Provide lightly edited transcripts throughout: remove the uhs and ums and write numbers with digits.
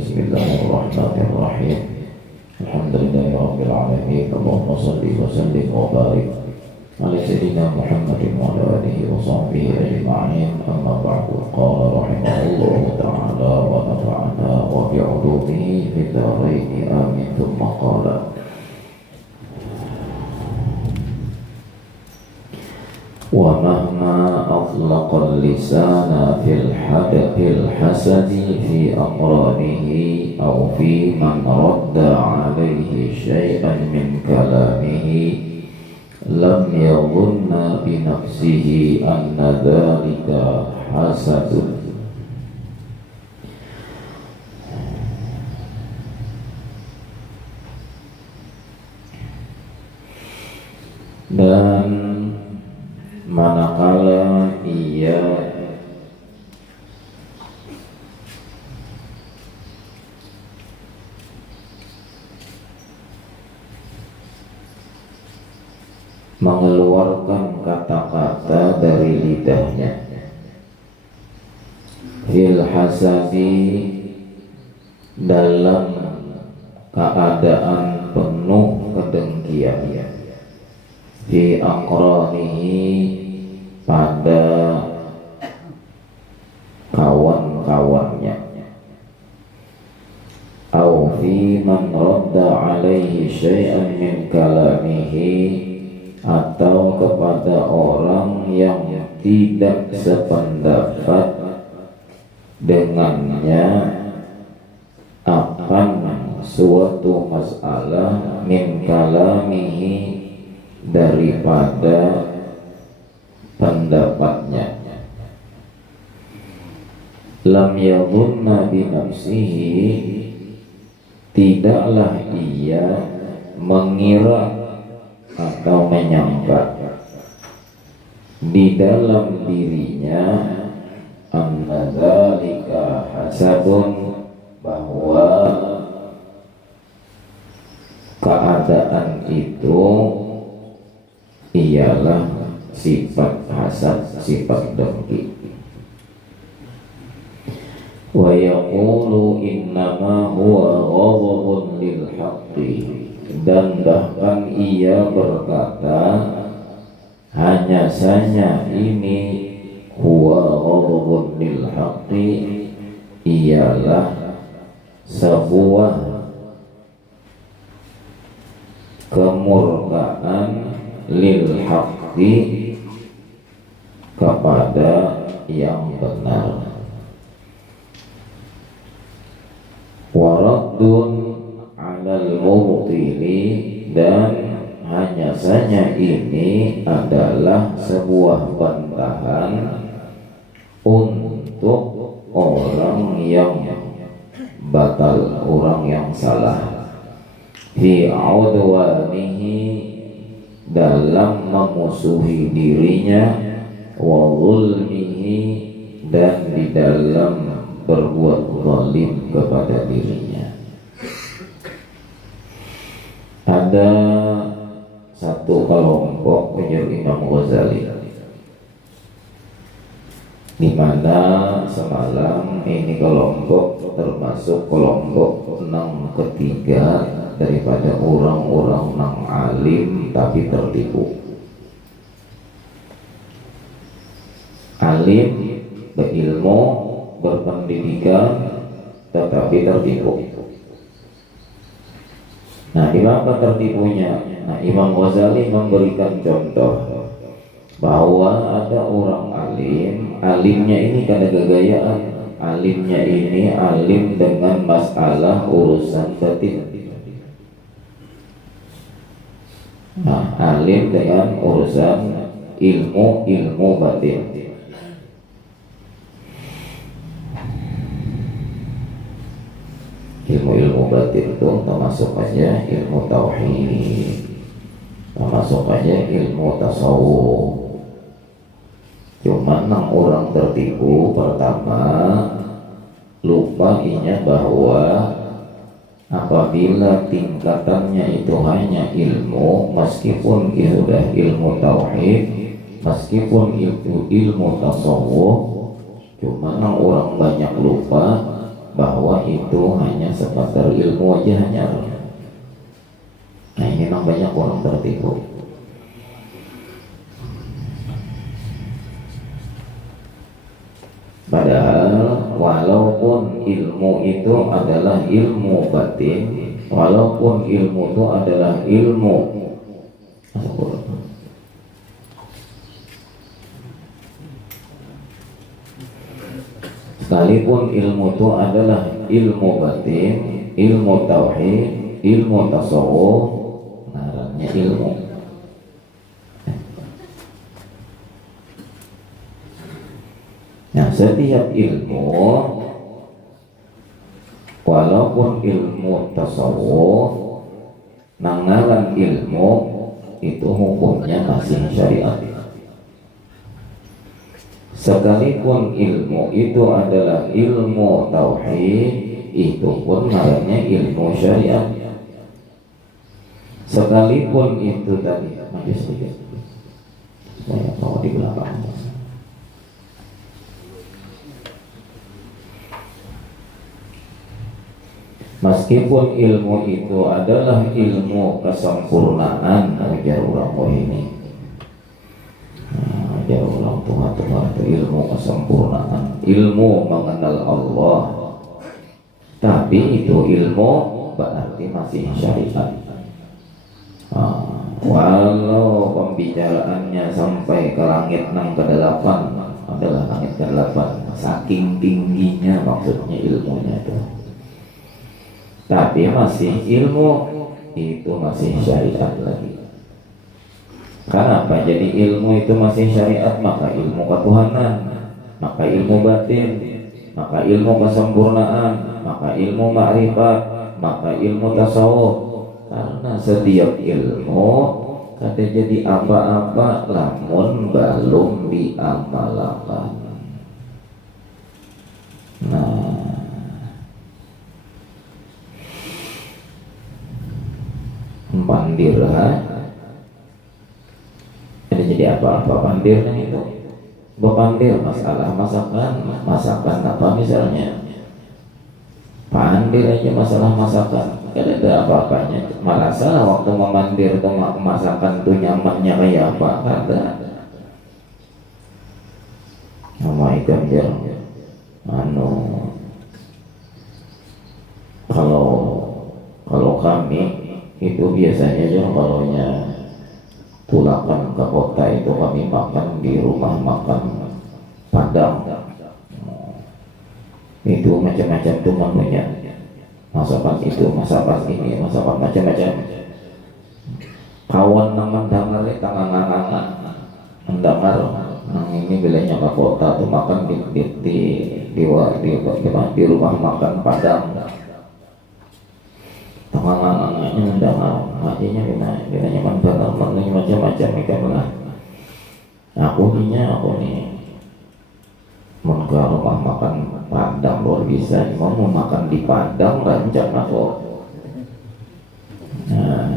Bismillahirrahmanirrahim. Alhamdulillahirabbil alamin. Allahumma shalli wa sallim wa barik ala sayyidina Muhammadin wa ala alihi wa sahbihi ajma'in. Amma ba'du. Qala rahimahullahu ta'ala wa nafa'ana wa bi'ulumihi fid dharain. Amin. Tsumma qala wa mahma atlaqa al-lisana fil hasadi fi aqranihi aw fi man radda alayhi shay'an min kalamihi lam yadhunna bi nafsihi anna dhalika hasadun. Dan manakala ia mengeluarkan kata-kata dari lidahnya fil hasadi, dalam keadaan penuh kedengkian, fi aqranihi, pada kawan-kawannya, au fi man radda alaihi syai'an min kalamihi, atau kepada orang yang tidak sependapat dengannya akan suatu masalah, min kalamihi, daripada pendapatnya. Lam yadhunna bi nafsihi, tidaklah ia mengira atau menyangka di dalam dirinya anna dzalika hasadun, bahwa keadaan itu ialah sifat hasad, sifat dengki. Wa yaqulu innama huwa ghadabun lil haqqi, dan bahkan ia berkata hanya saja ini huwa ghadabun lil haqqi, ialah sebuah kemurkaan lil haqqi, kepada yang benar. Waraddun alal mubtili, dan hanya saja ini adalah sebuah bantahan untuk orang yang batal, orang yang salah, fi udwanihi, dalam memusuhi dirinya, wa zulmihi, dan di dalam berbuat zalim kepada dirinya. Ada satu kelompok, ujar Imam Ghazali, di mana semalam ini kelompok termasuk kelompok yang ketiga daripada orang-orang yang alim tapi tertipu. Alim, berilmu, berpendidikan tetapi tertipu. Nah, di mana tertipunya? Nah, Imam Ghazali memberikan contoh bahwa ada orang alim, alimnya ini karena kegayaan, alimnya ini alim dengan masalah urusan batin. Nah, alim dengan urusan ilmu batin. Ilmu batin itu termasuk aja ilmu tauhid, termasuk aja ilmu tasawuf. Cuman yang orang tertipu pertama lupa ingat bahwa apabila tingkatannya itu hanya ilmu, meskipun itu sudah ilmu tauhid, meskipun itu ilmu tasawuf, cuman orang banyak lupa bahwa itu hanya sekedar ilmu aja hanya. Nah, ini memang banyak orang tertipu. Padahal walaupun ilmu itu adalah ilmu batin, walaupun ilmu itu adalah ilmu sekalipun ilmu itu adalah ilmu batin, ilmu tauhid, ilmu tasawuf, namanya ilmu. Nah, setiap ilmu, walaupun ilmu tasawuf, nangaran ilmu itu hukumnya masih syariat. Sekalipun ilmu itu adalah ilmu tauhid, itu pun namanya ilmu syariat. Sekalipun itu tadi, maju sedikit, saya mau di belakang. Meskipun ilmu itu adalah ilmu kesempurnaan, ajar orang ini. Ya Allah, Tuhan itu ilmu kesempurnaan, ilmu mengenal Allah. Tapi itu ilmu berarti masih syariat. Walau pembicaraannya sampai ke langit yang ke-8 adalah langit ke-8, saking tingginya maksudnya ilmunya itu. Tapi masih ilmu itu masih syariat lagi. Karena apa? Jadi ilmu itu masih syariat, maka ilmu ketuhanan, maka ilmu batin, maka ilmu kesempurnaan, maka ilmu ma'rifat, maka ilmu tasawuf. Karena setiap ilmu kada jadi apa-apa lamun belum diamalkan. Nah, pandirah jadi apa-apa pandirnya itu berpandir masalah masakan apa misalnya, pandir aja masalah masakan tidak ada apa-apanya. Malah salah waktu memandir atau masakan tuh nyamannya kayak apa, ada nama ikan yang kalau kami itu biasanya aja kalau pulangan ke kota itu kami makan di rumah makan Padang. Itu macam-macam tuh menunya, masakan itu, masakan ini, masakan macam-macam. Kawan naman dangar tangan-tangan mendengar ini bilanya ke kota tuh makan di rumah makan Padang. Tangan-tangannya mendengar makanya kita nyaman banget, maknanya macam-macam ikan lah. Aku nih ke rumah makan Padang luar biasa, mau makan di Padang rancang aku. Nah,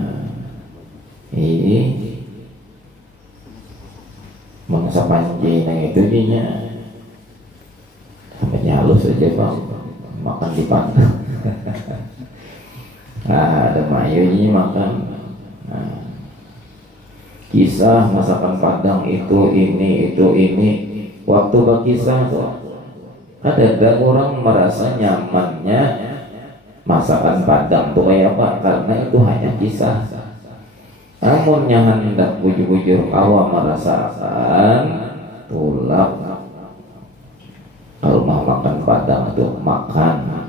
ini mangsa panjina itu dinya saja bang, makan di Padang. Ada Mayu ini makan. Kisah masakan Padang itu ini. Waktu berkisah tuh, ada orang merasa nyamannya masakan Padang tuh kayak apa? Karena itu hanya kisah. Namun yang hendak bujur-bujur awam merasakan tulak kalau mau makan Padang itu makan.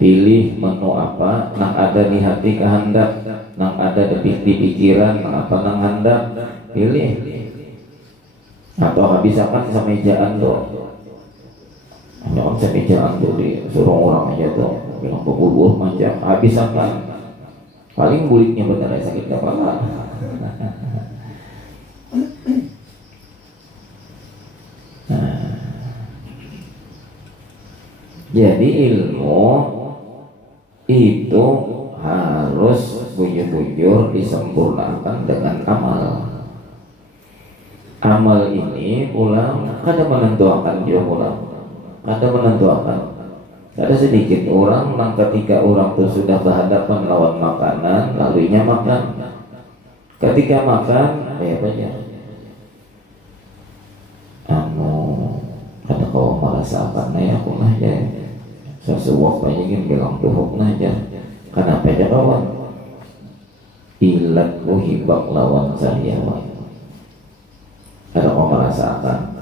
Pilih menu apa, nang ada di hati kehendak, nang ada di pikiran, nang apa nang hendak, pilih. Atau habisakan semejaan tuh. Hanya semejaan tuh disuruh orang aja tuh, bilang bubur macam habisakan. Paling bulitnya benar sakit kepala. Jadi ilmu itu harus bujur-bujur disempurnakan dengan amal. Amal ini pulang kadang menentukan dia pulang, kadang menentukan. Ada sedikit orang yang ketika orang itu sudah berhadapan lawan makanan, lalunya makan. Ketika makan, apa aja? Kada kau merasakan ya aku aja. Sesuap aja kan bilang tuhuk aja. Kenapa aja kawan? Ilat hibak lawan saya. Kada kau merasakan.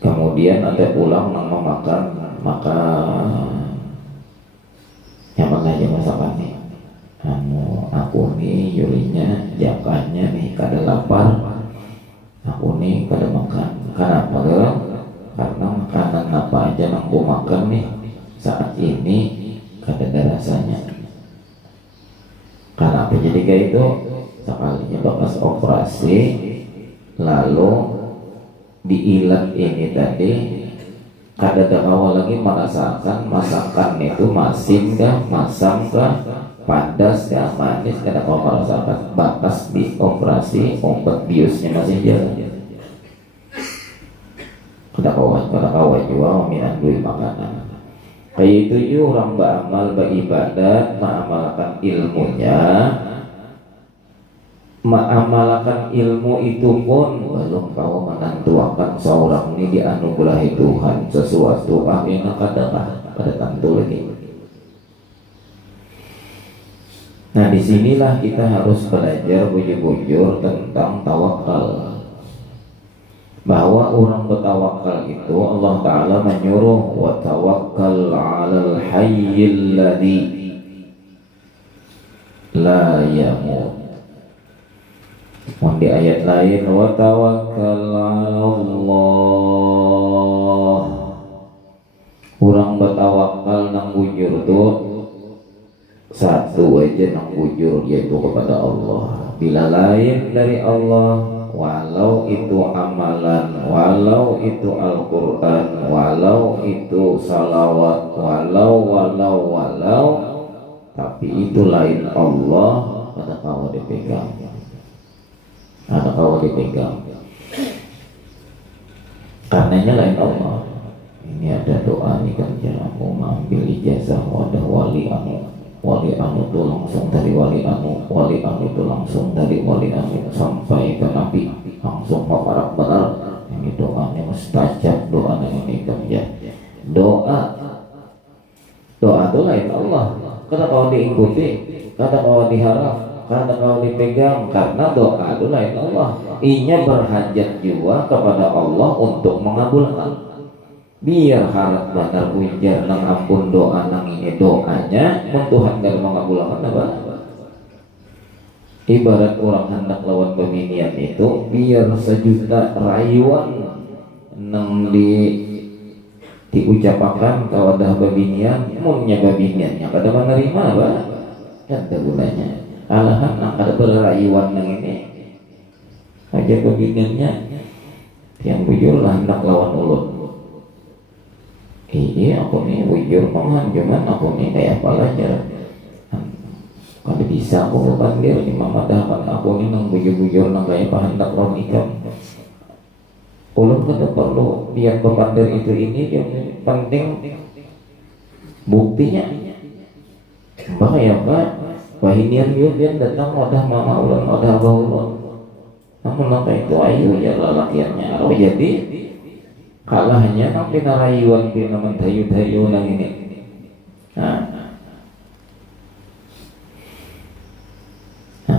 Kemudian ada pulang nama makan, maka nyaman aja masakan nih. Aku nih yulinya jakanya nih kada lapar, aku nih kada makan. Kenapa gerak? Karena makanan apa aja yang aku makan nih saat ini kada ada rasanya. Kenapa jadi kayak itu? Sekalinya bekas operasi lalu diilat ini tadi kada ada awal lagi merasakan masakan itu masin kah, masam kah, padas kah, manis, kada kau merasakan bakas di operasi obat biusnya masih jalan. Kada kau juga meminandui makanan. Kayak itu juga orang beramal beribadat, mengamalkan ilmunya. Mengamalkan ilmu itu pun belum kau menentukan seorang ini dianugerahi Tuhan sesuatu yang kadang pada tentu lagi. Nah disinilah kita harus belajar bujur-bujur tentang tawakal. Bahwa orang bertawakal itu Allah Ta'ala menyuruh wa tawakkal 'alal hayyil ladzi la yamut. Di ayat lain wa tawakkal 'alallah. Orang bertawakal nang bujur tuh satu aja nang bujur yaitu kepada Allah. Bila lain dari Allah, walau itu amalan, walau itu Al-Quran, walau itu salawat, walau, tapi itu lain Allah, pada kau dipegang. Ada kau dipegang. Karenanya lain Allah. Ini ada doa nih kan, aku mengambil ijazah wadah wali anu itu langsung dari wali anu itu langsung dari wali anu sampai ke Nabi langsung paparak benar. Ini doanya mustajab, doanya ini kan ya. Doa itu lain Allah. Kada kau diikuti, kada kau diharap, kada kau dipegang, karena doa itu lain Allah. Inya berhajat juga kepada Allah untuk mengabulkan. Biar harap benar ujar nang ampun doa nang ini doanya Tuhan gak mengabulkan apa? Ibarat orang hendak lawan peminian itu biar sejuta rayuan nang diucapkan kawadah babinian, munnya babiniannya kada menerima apa? Ada gunanya. Alahan ada berrayuan nang ini aja babiniannya yang bujur lah hendak lawan ulut. Iya aku nih bujur Tuhan, cuman aku nih kayak apa aja Kalau bisa aku bandir imam madahan aku ini nang bujur-bujur nang gaya pahandak ron ikan. Ulun kada perlu biar pemandir itu ini yang penting buktinya. Bahaya Pak, wahinian dia datang wadah mama ulun, wadah abah ulun. Namun apa itu ayu ya lalakiannya. Oh jadi kalahnya nang pinarayuan pina menthayu-thayu nang ini. Nah,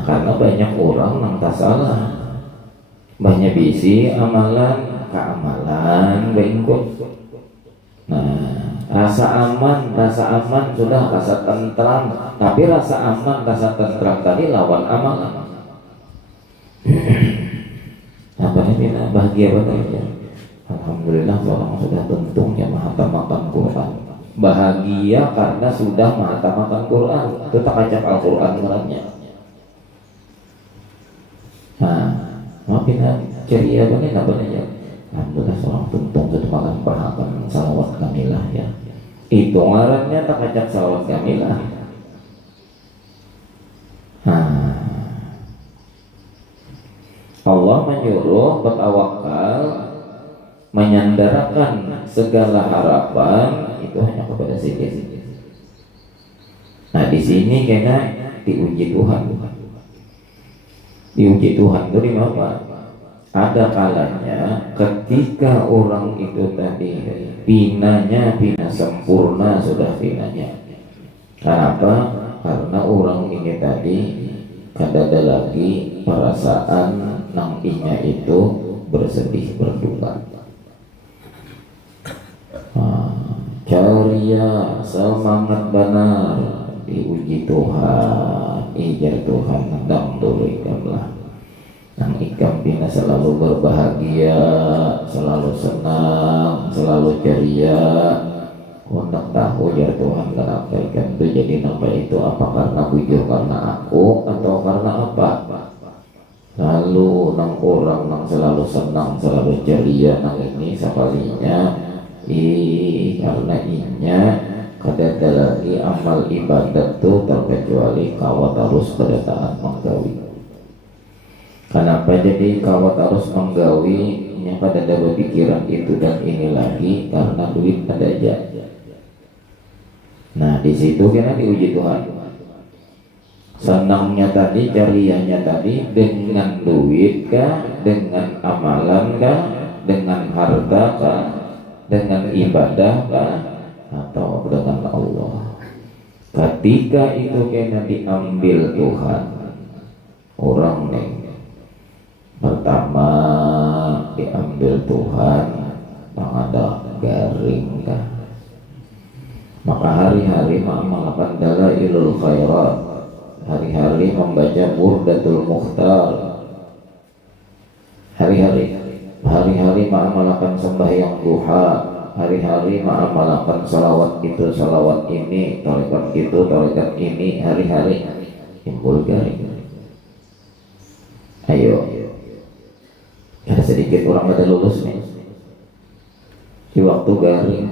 karena banyak orang nang tak salah, banyak bisi amalan, keamalan, bengkok. Nah, rasa aman sudah rasa tentram, tapi rasa aman, rasa tentram tadi lawan amalan. Apa ini bahagia betul ya? Alhamdulillah seorang sudah tuntung ya menghafalkan Quran. Bahagia karena sudah menghafalkan Quran. Itu tak kacak Al-Quran merahnya. Nah, maafin ceria banget apa aja. Alhamdulillah seorang tuntung sudah makan pahakan salawat kamilah ya. Itu ngarannya tak kacak salawat kamilah. Allah menyuruh bertawakal, menyandarkan segala harapan itu hanya kepada sendiri. Nah di sini kena diuji Tuhan. Diuji Tuhan itu di mana? Ada kalanya ketika orang itu tadi pinanya pina sempurna sudah pinanya. Kenapa? Karena orang ini tadi kada ada lagi perasaan nang inya itu bersedih berduka. Ceria semangat benar diuji Tuhan, ijar Tuhan nang dulu ikamlah. Nang ikam pina selalu berbahagia, selalu senang, selalu ceria. Hendak tahu ya Tuhan kenapa ikan itu jadi nampak itu, apa karena bujur karena aku atau karena apa? Lalu nang orang nang selalu senang selalu ceria nang ini sekalinya karena inya kada ada lagi amal ibadat tuh terkecuali kawat harus pada taat menggawi. Kenapa jadi kawat harus menggawi? Nya kada ada berpikiran itu dan ini lagi karena duit ada aja. Nah di situ kena diuji Tuhan. Senangnya tadi, carianya tadi dengan duit kah, dengan amalan kah, dengan harta kah, dengan ibadah kah, atau dengan Allah. Ketika itu kena diambil Tuhan, orang nih pertama diambil Tuhan, ada garing kah. Maka hari-hari mengamalkan dalailul khairat, hari-hari membaca Burdatul Mukhtar, hari-hari mengamalkan sembahyang duha, hari-hari mengamalkan salawat itu, salawat ini, tarekat itu, tarekat ini, hari-hari timbul garing. Ayo, ada sedikit orang pada lulus nih di waktu garing,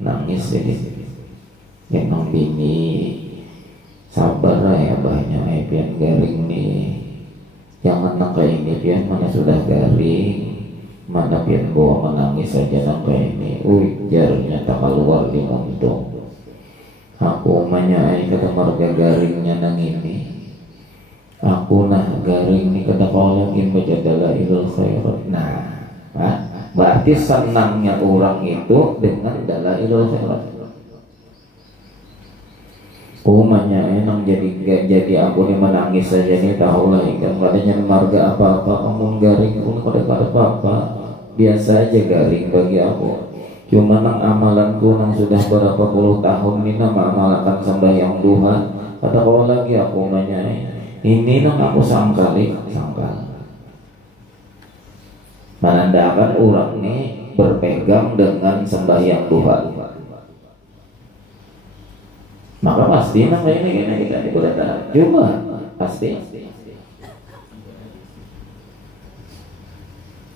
nangis sedikit. Yang nang bini sabar lah ya banyak pian garing nih, jangan nak kayak ini pian mana sudah garing, mana pian bawa menangis saja nak kayak ini. Ujarnya tak keluar di muntung. Aku manyai kata marga garingnya nang ini. Aku nah garing nih kata kau lagi baca dalailul khairat. Nah, berarti senangnya orang itu dengan dalailul khairat. Umanya enang jadi aku nih menangis saja nih, tahu lah ikan padanya marga apa-apa kamu garing pun pada apa-apa biasa aja garing bagi aku. Cuma nang amalanku nang sudah berapa puluh tahun ini nama amalkan sembahyang duha, kata kau lagi aku umanya ini nang aku sangkal menandakan orang nih berpegang dengan sembahyang duha. Maka pasti namanya ini kita dibolehkan juga pasti.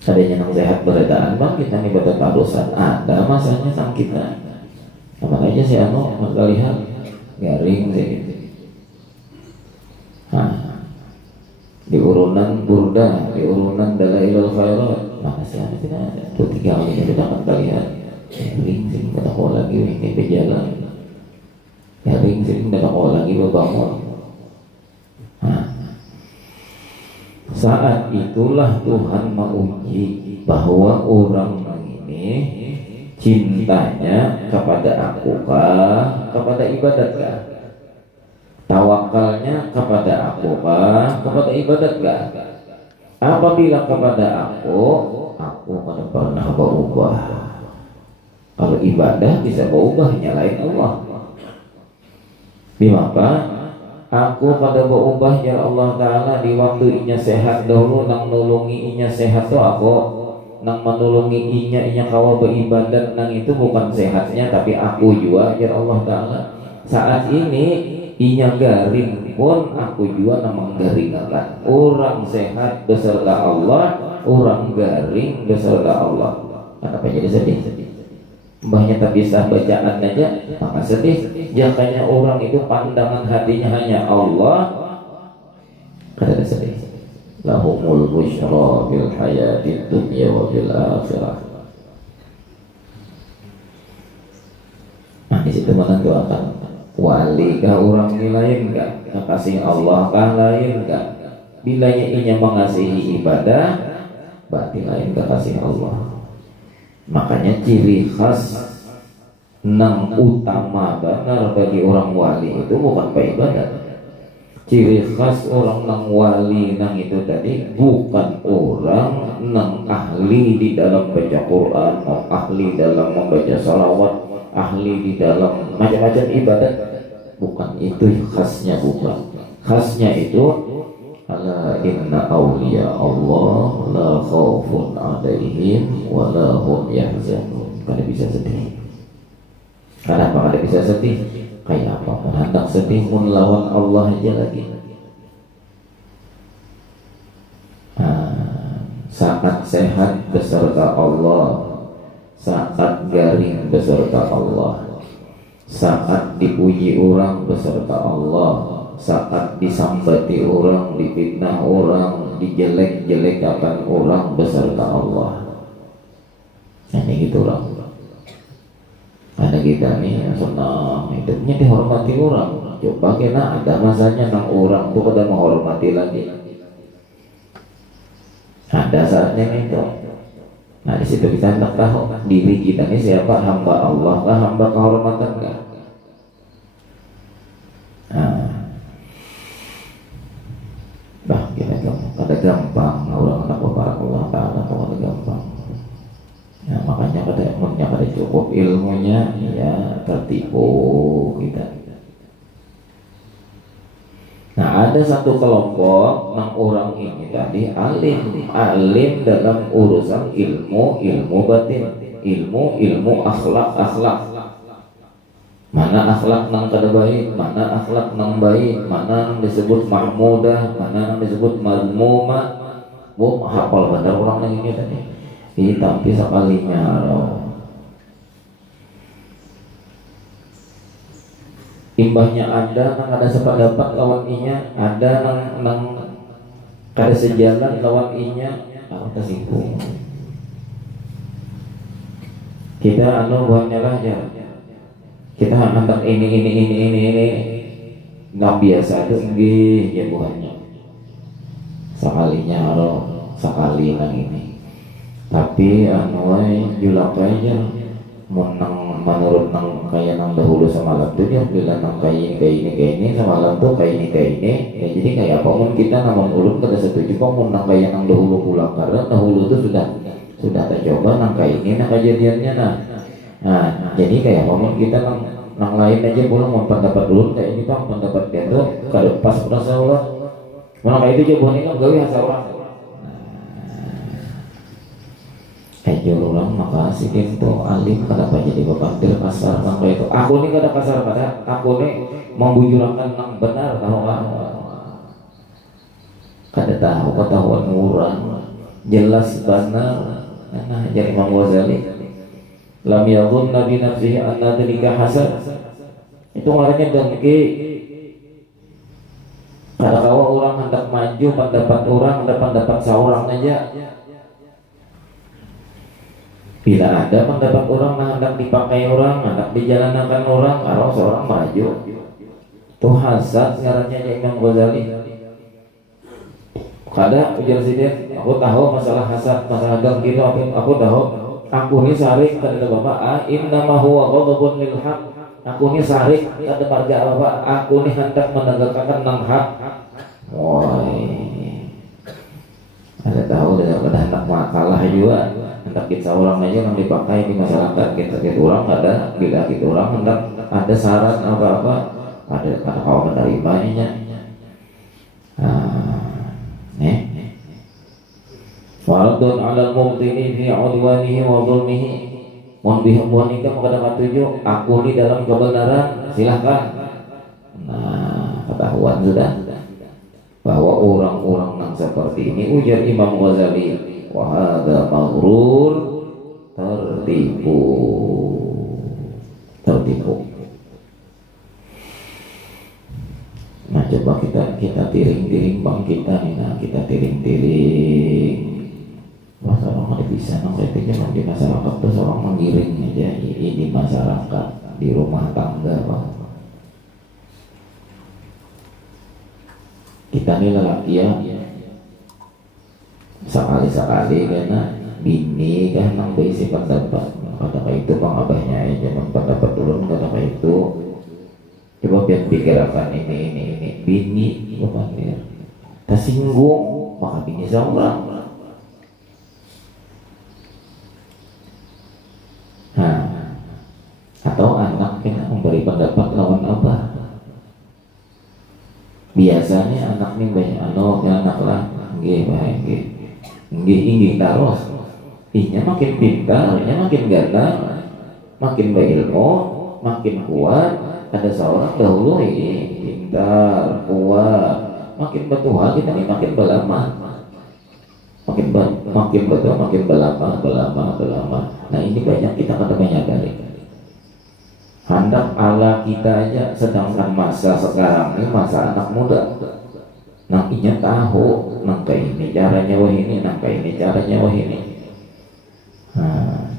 Adanya nang sehat beredaan bang kita nih batal tarusan ada masanya sang kita. Sama aja si anu lihat garing gitu. urunan burda, di urunan dalailul khairat. Mana sih ada tidak ada? Tuh 3 kali yang dapat kalian. Ring sering kata kau lagi ini berjalan. Ring sering kata kau lagi berbangun. Saat itulah Tuhan menguji bahwa orang ini cintanya kepada Akukah, kepada ibadatkah? Tawakalnya kepada Akukah, kepada ibadatkah? Apabila kepada aku kada pernah berubah. Kalau ibadah bisa berubah, nyalain Allah. Dimapa? Aku pada berubah ya Allah Ta'ala di waktu inya sehat dahulu nang nolongi inya sehat tuh aku nang menolongi inya kawal beribadat nang itu bukan sehatnya tapi aku juga ya Allah Ta'ala. Saat ini inya garing pun aku juga nang menggaringakan. Orang sehat beserta Allah, orang garing beserta Allah. Kenapa jadi sedih? Mbahnya tak bisa bacaan aja maka sedih. Jakanya orang itu pandangan hatinya hanya Allah, kada sedih. Lahumul busyra bil hayatid dunya wa bil akhirah. Nah di situ mana doakan wali kah orang ini lain kah, kasih Allah kah lain kah? Bilanya inya mengasihi ibadah, berarti lain kasih Allah. Makanya ciri khas nang utama benar bagi orang wali itu bukan ibadat. Ciri khas orang nang wali nang itu tadi bukan orang nang ahli di dalam baca Quran, ahli dalam membaca salawat, ahli di dalam macam-macam ibadat. Bukan itu khasnya, bukan. Khasnya itu ala inna awliya Allah la khaufun alaihim wa la hum yahzanun. Kada bisa sedih. Kenapa kada bisa sedih? Kayak apa? Hendak sedih mun lawan Allah aja lagi. Saat sehat beserta Allah, saat garing beserta Allah, saat dipuji orang beserta Allah, saat disambati orang, difitnah orang, dijelek-jelekakan orang beserta Allah. Ini gitu lah. Ada kita nih senang hidupnya dihormati orang. Coba kena ada masanya nang orang tuh kada menghormati lagi. Ada saatnya itu. Nah di situ kita hendak tahu diri kita ini siapa, hamba Allah kah, hamba kehormatan kah? Kada gampang orang anak bapak Allah Ta'ala kada gampang. Ya, makanya kada cukup ilmunya ya tertipu kita. Nah ada satu kelompok nang orang ini tadi alim dalam urusan ilmu batin, ilmu akhlak. Mana akhlak nang kada baik, mana akhlak nang baik, mana nang disebut mahmudah, mana nang disebut madmumah. Hafal benar orang nang ini tadi. Tapi sekalinya imbahnya ada nang ada sependapat lawan inya, ada nang kada sejalan lawan inya, tersinggung. Kita buahnya lah ya. Kita hendak ini nggak biasa itu ya buahnya. Sekalinya sekali nang ini. Tapi julak aja menurut nang kayak nang dahulu semalam tuh dia bilang nang kayak ini semalam tuh kayak ini ya, jadi kayak apa pun kita namun ulun kada setuju kok mun nang kayak nang dahulu pulang karena dahulu tuh sudah tercoba nang kayak ini nang kejadiannya nah jadi kayak apa pun kita nang lain aja pulang mau pendapat ulun kayak ini bang pendapat itu kada pas merasa Allah mana kayak itu jawabannya kan gawe hasil orang. Orang makasih itu alim kenapa jadi bapandir kasar nang itu. Aku ini kada kasar pada aku ini membujurakan nang benar tahu kan? Kada tahu ketahuan orang jelas benar. Nah jadi Imam Ghazali lam yakun nabi nafsihi anna dzalika hasan. Itu ngarannya dengki. Kada kawa orang hendak maju pendapat orang, pendapat seorang aja. Bila ada pendapat orang yang hendak dipakai orang, hendak dijalankan orang, kalau seorang maju, itu hasad ngarannya Imam Ghazali. Kada ujar sidin, aku tahu masalah hasad, masalah dengki itu aku tahu. Aku ini sarik kata Bapak, innama huwa ghadabun lil haq. Aku ini sarik kata marga Bapak, aku ini hendak menegakkan nang hak. Woi. Ada tahu dan ada hendak makalah juga. Hendak kita orang aja yang dipakai di masyarakat kita orang ada, bila kita orang hendak ada syarat apa-apa, ada kata kau menerimanya. Waradun ala mubtini fi udwanihi wa dhulmihi. Mohon bihamwanika maka tujuh aku di dalam kebenaran, silahkan. Nah, ketahuan sudah bahwa orang-orang yang seperti ini ujar Imam Ghazali, wa hadza maghrur, tertipu. Nah, coba kita tiring-tiring bang kita nih, nah kita tiring-tiring. Wah, seorang ada bisa nongkrongnya di masyarakat tuh seorang menggiring aja di masyarakat, di rumah tangga bang. Kita nih lelaki ya, sekali-sekali karena bini kan nang berisi pendapat, kata itu bang abahnya aja pendapat turun kata itu. Coba biar pikirkan ini bini kepanggil tersinggung maka bini seorang. Nah, atau anak kena memberi pendapat lawan abah. Biasanya anak ini banyak anak lah, nggih taros. Ihnya makin pintar, ihnya makin ganteng, makin berilmu, makin kuat. Ada seorang dahulu ini pintar, kuat, makin betua kita ini makin berlama, makin betul, makin berlama. Nah ini banyak kita kada menyadari. Hendak ala kita aja, sedangkan masa sekarang ini masa anak muda. Nantinya tahu, nangka ini caranya wah ini, nangka ini caranya wah ini. Nah,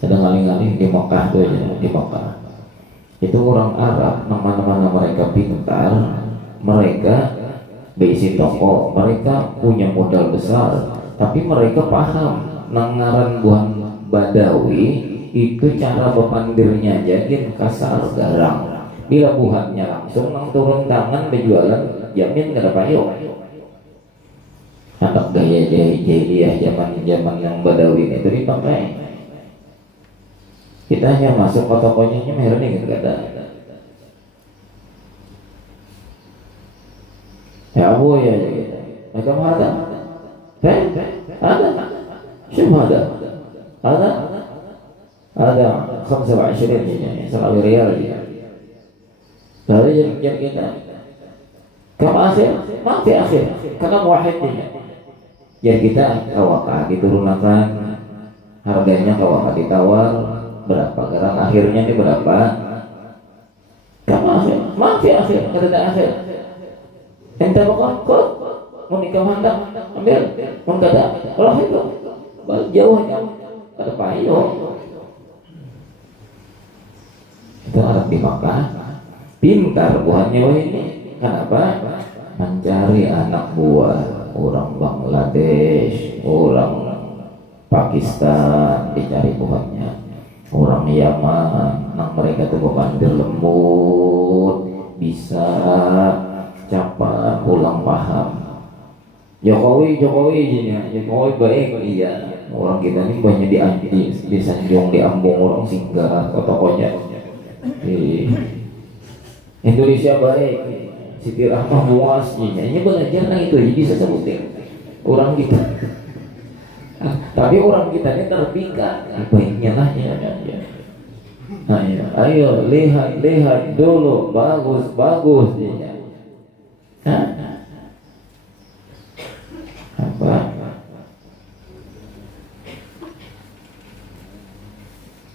sedang ngaling-ngaling di Mekah tuh aja, di Mekah. Itu orang Arab, mana-mana mereka pintar, mereka berisi toko, mereka punya modal besar, tapi mereka paham nangaran buah Badawi itu cara bepandirnya jadi kasar garang. Bila buahnya langsung nang turun tangan berjualan, jamin kada payo. Anak gaya jahiliyah zaman yang Badawi itu dipakai. Kita hanya masuk ke tokonya merah nih nggak ada. Ya abu ya kita. Mereka ada. Ada. Siapa ada? Ada 25 nya, 1 riyal dia. Lalu yang kita kamu akhir, mati akhir, karena wahid dia. Yang kita kawaka diturunkan, harganya kawaka ditawar berapa, sekarang akhirnya ini berapa? Kamu akhir, mati akhir, kada akhir. Ente bakal kok mau nikah hendak ambil, mau kada, kalau itu jauhnya kada payo. Itu Arab di Makkah pintar buahnya ini. Kenapa? Mencari anak buah orang Bangladesh, orang Pakistan, dicari buahnya orang Yaman. Nah mereka tuh bebandir lembut, bisa cepat pulang paham. Jokowi baik iya. Orang kita ini banyak di Sanjung, di Ambung, orang singgah ke tokonya. Indonesia baik, Siti Rahmah luas, ini belajar nah itu bisa sebutin orang kita. Tapi orang kita ini terpikat, baiknya lah ya. Ayo lihat dulu, bagus ya. Apa?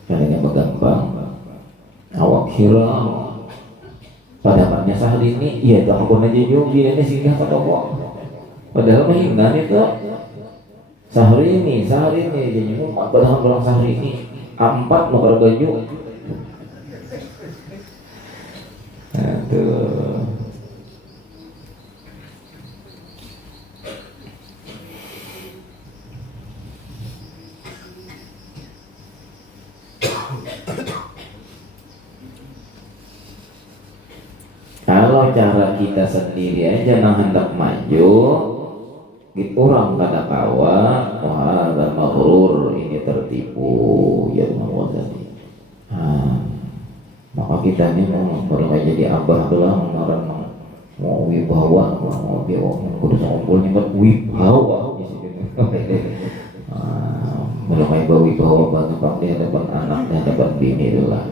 Kalian bergampang awak hilang pada banyak sehari ini, iya tuh aku aja juga ini singgah pada kok. Padahal mahinan itu sehari ini jadi umat padahal pulang sehari ini empat mau baju. Aduh. Kalau cara kita sendiri aja nah hendak maju, gitu orang kata kawa, wah dan maghrur ini tertipu, ya Allah tadi. Maka kita ini mau jadi abah doang orang mau wibawa, mau dia kudu ngumpulnya buat wibawa. Mulai bawa wibawa banget di hadapan anak di hadapan bini itulah.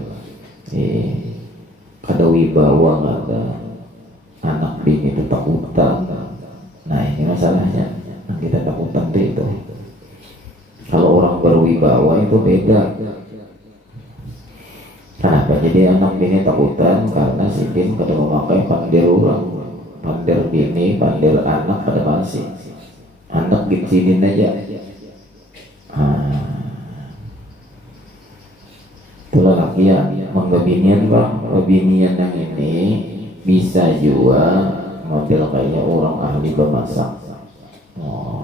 Ada wibawa nggak ada anak bini itu takutan. Nah ini masalahnya kita takutan itu. Kalau orang berwibawa itu beda. Kenapa jadi anak bini takutan? Karena si bin pada memakai pandir orang, pandir bini, pandir anak pada masih anak gitsinin aja. Itulah lakian mengebinian bang, kebinian yang ini bisa juga model kayak orang ahli bermasak.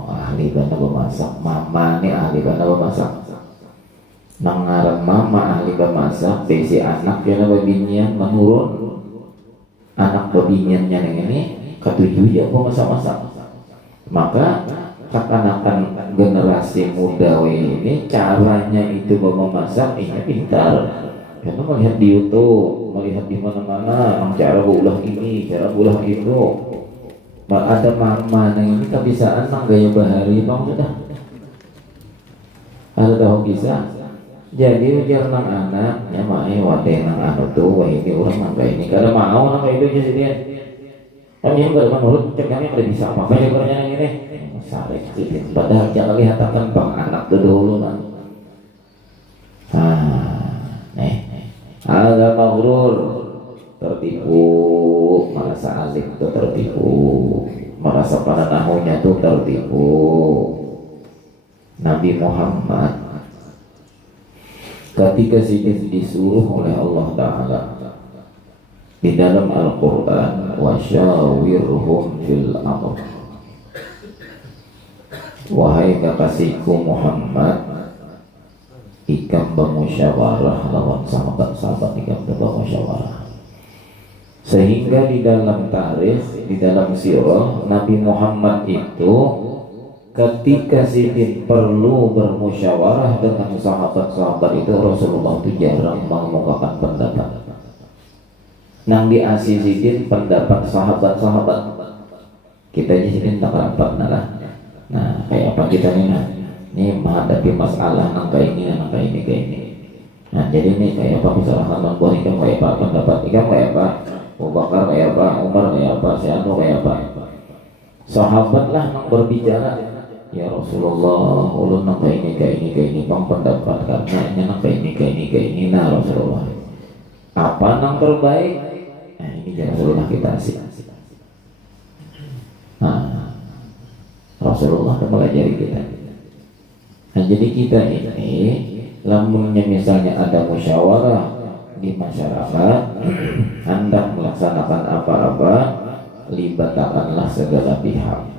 Ahli bana bermasak, mama nih ahli bana bermasak. Nangaran mama ahli bermasak, besi anak yang bebinian menurun. Anak bebiniannya yang ini ketujuh ya mau masak-masak. Maka akan generasi muda ini caranya itu memasak ini pintar. Karena melihat di YouTube, melihat di mana-mana cara ulah ini, cara ulah itu. Ada mama yang ini kebiasaan nang gaya bahari bang sudah. Ada tahu bisa. Jadi ujar nang anak, ya mae wate nang anu tuh, wah ini orang nang kayak ini. Kalau mau nang kayak itu jadi dia. Tapi yang berapa menurut ceknya ada bisa makanya kerjanya yang ini. Sarek sih. Padahal jangan lihatkan bang anak tuh dulu nang. Ada maghrur tertipu, merasa alim itu tertipu, merasa para nahunya itu tertipu. Nabi Muhammad ketika disuruh oleh Allah Ta'ala di dalam Al-Quran wasyawirhum fil amr, wahai kekasihku Muhammad, ikam bermusyawarah lawan sahabat-sahabat, ikam bermusyawarah. Sehingga di dalam tarikh, di dalam sirah Nabi Muhammad itu ketika sidin perlu bermusyawarah dengan sahabat-sahabat itu, Rasulullah itu jarang mengemukakan pendapat. Nang di asi sidin pendapat sahabat-sahabat, kita di sini tak rapat lah. Nah kayak apa kita ini menghadapi masalah nang kayak ini, nang kayak ini. Nah jadi ini kayak apa misalkan nang buah ikan kayak apa, pendapat ikan kayak apa, Abu Bakar kayak apa, Umar kayak apa, Syanu kayak apa. Sahabat lah nang berbicara. Ya Rasulullah, ulun nak kayak ini, bang pendapat karena ini nak kayak ini, nah Rasulullah. Apa nang terbaik? Nah ini jangan Rasulullah kita asik. Nah Rasulullah akan mengajari kita. Nah jadi kita ini, lamunnya misalnya ada musyawarah di masyarakat, hendak melaksanakan apa-apa, libatkanlah segala pihak.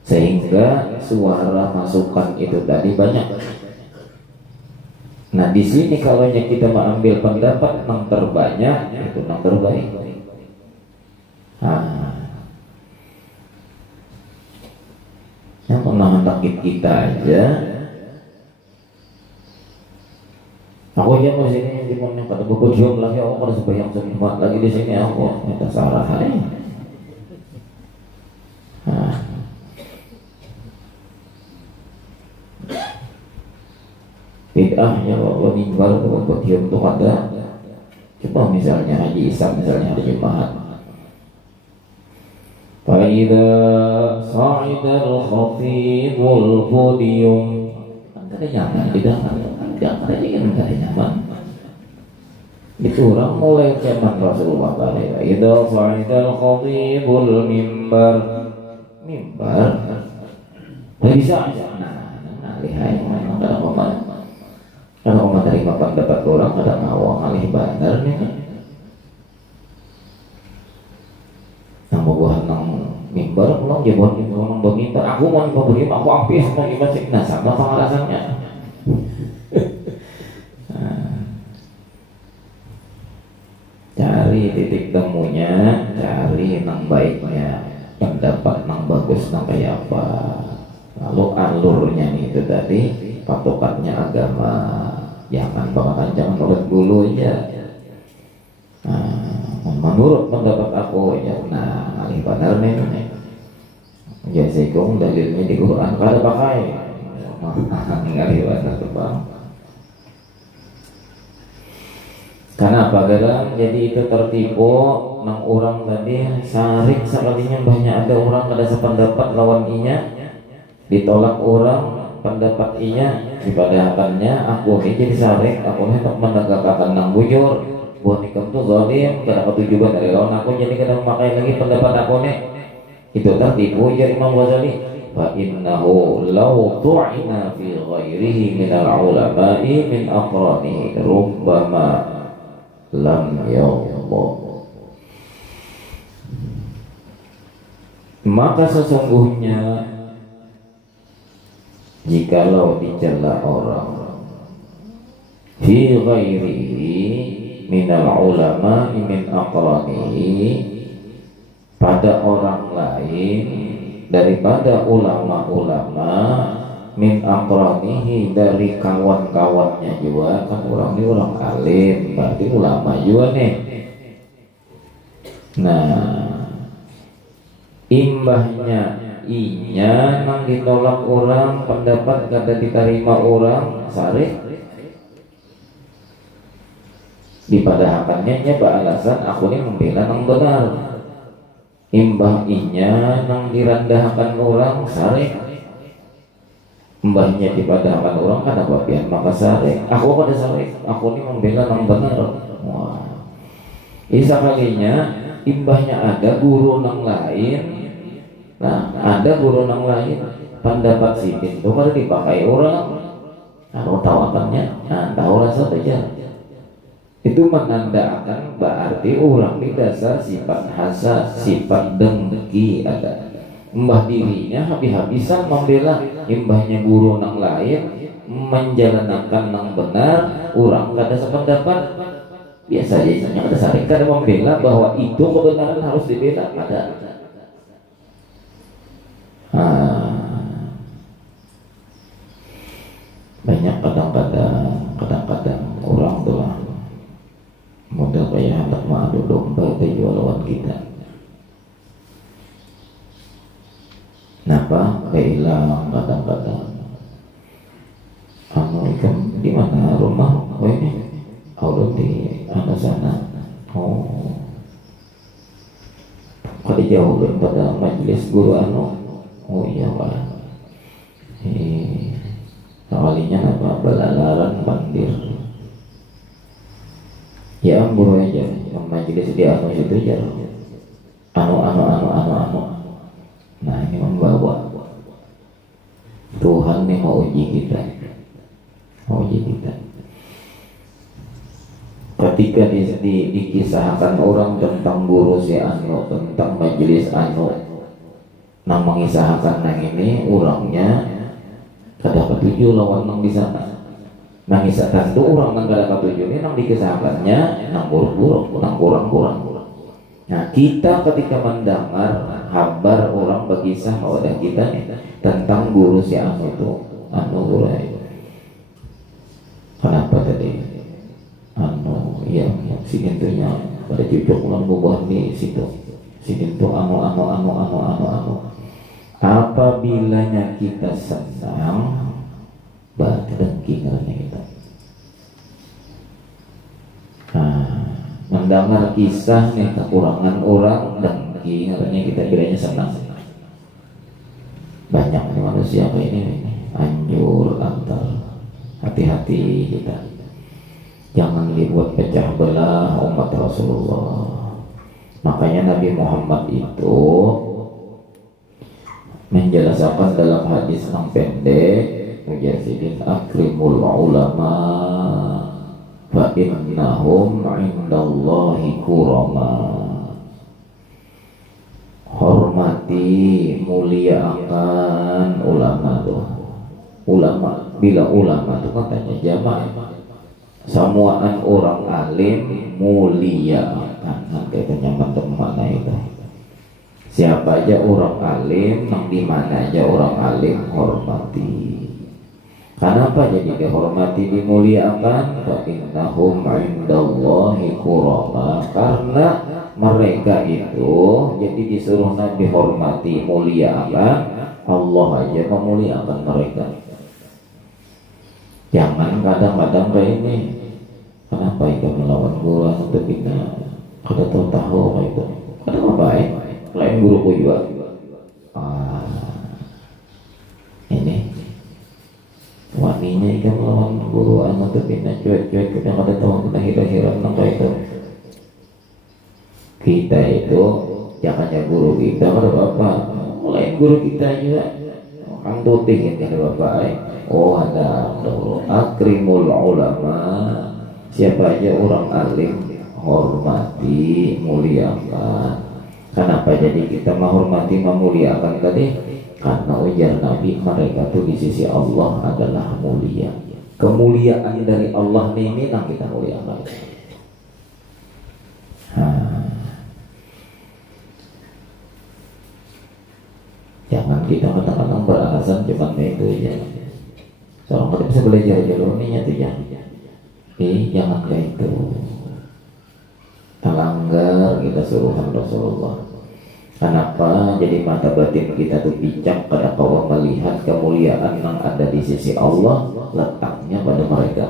Sehingga suara masukan itu tadi banyak. Nah di sini kalau kita mengambil pendapat yang terbanyak itu yang terbaik. Yang pernah mentakit kita aja. Aku aja mau sini di mana pada buku jom lagi, aku pada sebayang semua lagi di sini aku minta salah hari. Bid'ahnya kalau mimbar buat dia untuk ada. Coba misalnya Haji Isa, misalnya ada jemaat. Fa'idha sa'idal khatibul podium, kan ada nyaman, tidak ada nyaman. Itu orang mulai zaman Rasulullah kali. Idza sa'idal khatibul mimbar. Nggak bisa aja. Nah, lihai mana kalau mau terima pendapat orang ada ngawang alih bandar nih. Nang bobohan nang mimbar, ulang jebon orang bermimbar. Aku mau begini, aku ampis mau gimana sih? Nah sama alasannya. Cari titik temunya, cari nang baiknya, pendapat nang bagus nang kayak apa. Lalu alurnya nih itu tadi patokannya agama, jangan bahkan jangan ulet bulu aja. Menurut pendapat aku ya, nah alih benar nih, ya sekong dalilnya di Quran kada pakai, alih benar terbang. Karena apa? Kadang jadi itu tertipu nang orang tadi sarik sekalinya banyak ada orang kada sependapat lawan inya. Ditolak orang pendapat inya dipadahakannya aku ini jadi sarik aku ini tak menegakkan nang bujur buat ikam tuh zalim kada ketujuan dari lawan aku jadi kada memakai lagi pendapat aku nih itu tertipu ya Imam Ghazali fa innahu law tu'ina fi ghairihi min al-ulama'i min aqranihi rubbama lam yawm. Maka sesungguhnya jikalau dicela orang fi ghairihi minal ulama min aqranihi pada orang lain daripada ulama-ulama min aqranihi dari kawan-kawannya juga kan orang ini orang alim berarti ulama juga nih. Nah imbahnya inya nang ditolak orang pendapat kada diterima orang sarik dipadahakannya nya beralasan aku ini membela nang benar imbah inya nang direndahkan orang sarik mbahnya dipadahakan orang kada bagian maka sarik aku pada sarik aku ini membela nang benar. Wah isa kalinya imbahnya ada guru nang lain. Nah, ada guru nang lain pendapat sidik itu kalau dipakai orang, kalau tawatannya, nah tahu rasa saja. Itu menandakan berarti orang di dasar sifat hasad, sifat dengki ada. Mbah dirinya habis-habisan membela imbahnya guru nang lain menjalankan nang benar, orang kada sependapat. Biasa aja, ada saring kada membela bahwa itu kebenaran harus dibela ada. Banyak kadang-kadang orang tuh lah model kayak hendak mengadu domba itu lawan kita. Kenapa? Kehilang kadang-kadang. Ikan di mana rumah? Oh ini, Allah di atas sana. Oh, kalau jauh daripada majelis guru oh iya pak. Awalnya apa? Belalaran pandir. Ya guru aja, yang majelis di situ aja. Nah ini membawa Tuhan nih mau uji kita. Ketika dikisahkan orang tentang guru si tentang majelis nang mengisahkan nang ini orangnya kada ketujuh lawan nang di sana. Nang kisahkan tu orang nang kada ketujuh ini nang dikisahkannya nang buruk-buruk, nang kurang-kurang. Nah kita ketika mendengar kabar orang berkisah kepada kita nih tentang guru si itu guru kenapa tadi yang si intunya pada cucuk ulang buah di situ si intu apabila kita senang berarti dengki karena kita mendengar kisah nih kekurangan orang dengki karena kita kiranya senang. Banyak nih manusia kayak ini anjur antar hati-hati kita. Jangan dibuat pecah belah umat Rasulullah. Makanya Nabi Muhammad itu menjelaskan dalam hadis yang pendek, Mujasidin akrimul ulama fa innahum indallahi kurama. Hormati, muliakan ulama tuh. Ulama, bila ulama itu katanya jamaah. Samuaan orang alim muliakan. Katanya teman itu. Siapa aja orang alim, nang di mana aja orang alim hormati. Kenapa jadi dihormati, dimuliakan? Fa innahum indallahi kurama. Karena mereka itu jadi disuruh Nabi hormati, muliakan. Allah aja memuliakan mereka. Jangan kadang-kadang kayak ini. Kenapa itu melawan guru untuk kita? Kada tahu kayak itu. Kenapa baik? Lain guruku juga. Ini waninya ikan melawan guru anak tuh pindah cuek-cuek, kita kada tahu kita hira-hira nang kayak itu. Kita itu jangannya guru kita kada apa, lain guru kita juga. Kang tuting ini kada bapak. Oh ada dulu akrimul ulama. Siapa aja orang alim hormati, muliakan. Kenapa jadi kita menghormati, memuliakan tadi? Karena ujar Nabi, mereka tuh di sisi Allah adalah mulia. Kemuliaan dari Allah ini yang kita muliakan. Jangan kita kadang-kadang beralasan cuma itu ya. Seorang kita bisa belajar jalur ini tuh ya. Jangan kayak itu. Melanggar kita suruhan Rasulullah. Kenapa? Jadi mata batin kita tuh bijak pada kau melihat kemuliaan yang ada di sisi Allah, letaknya pada mereka.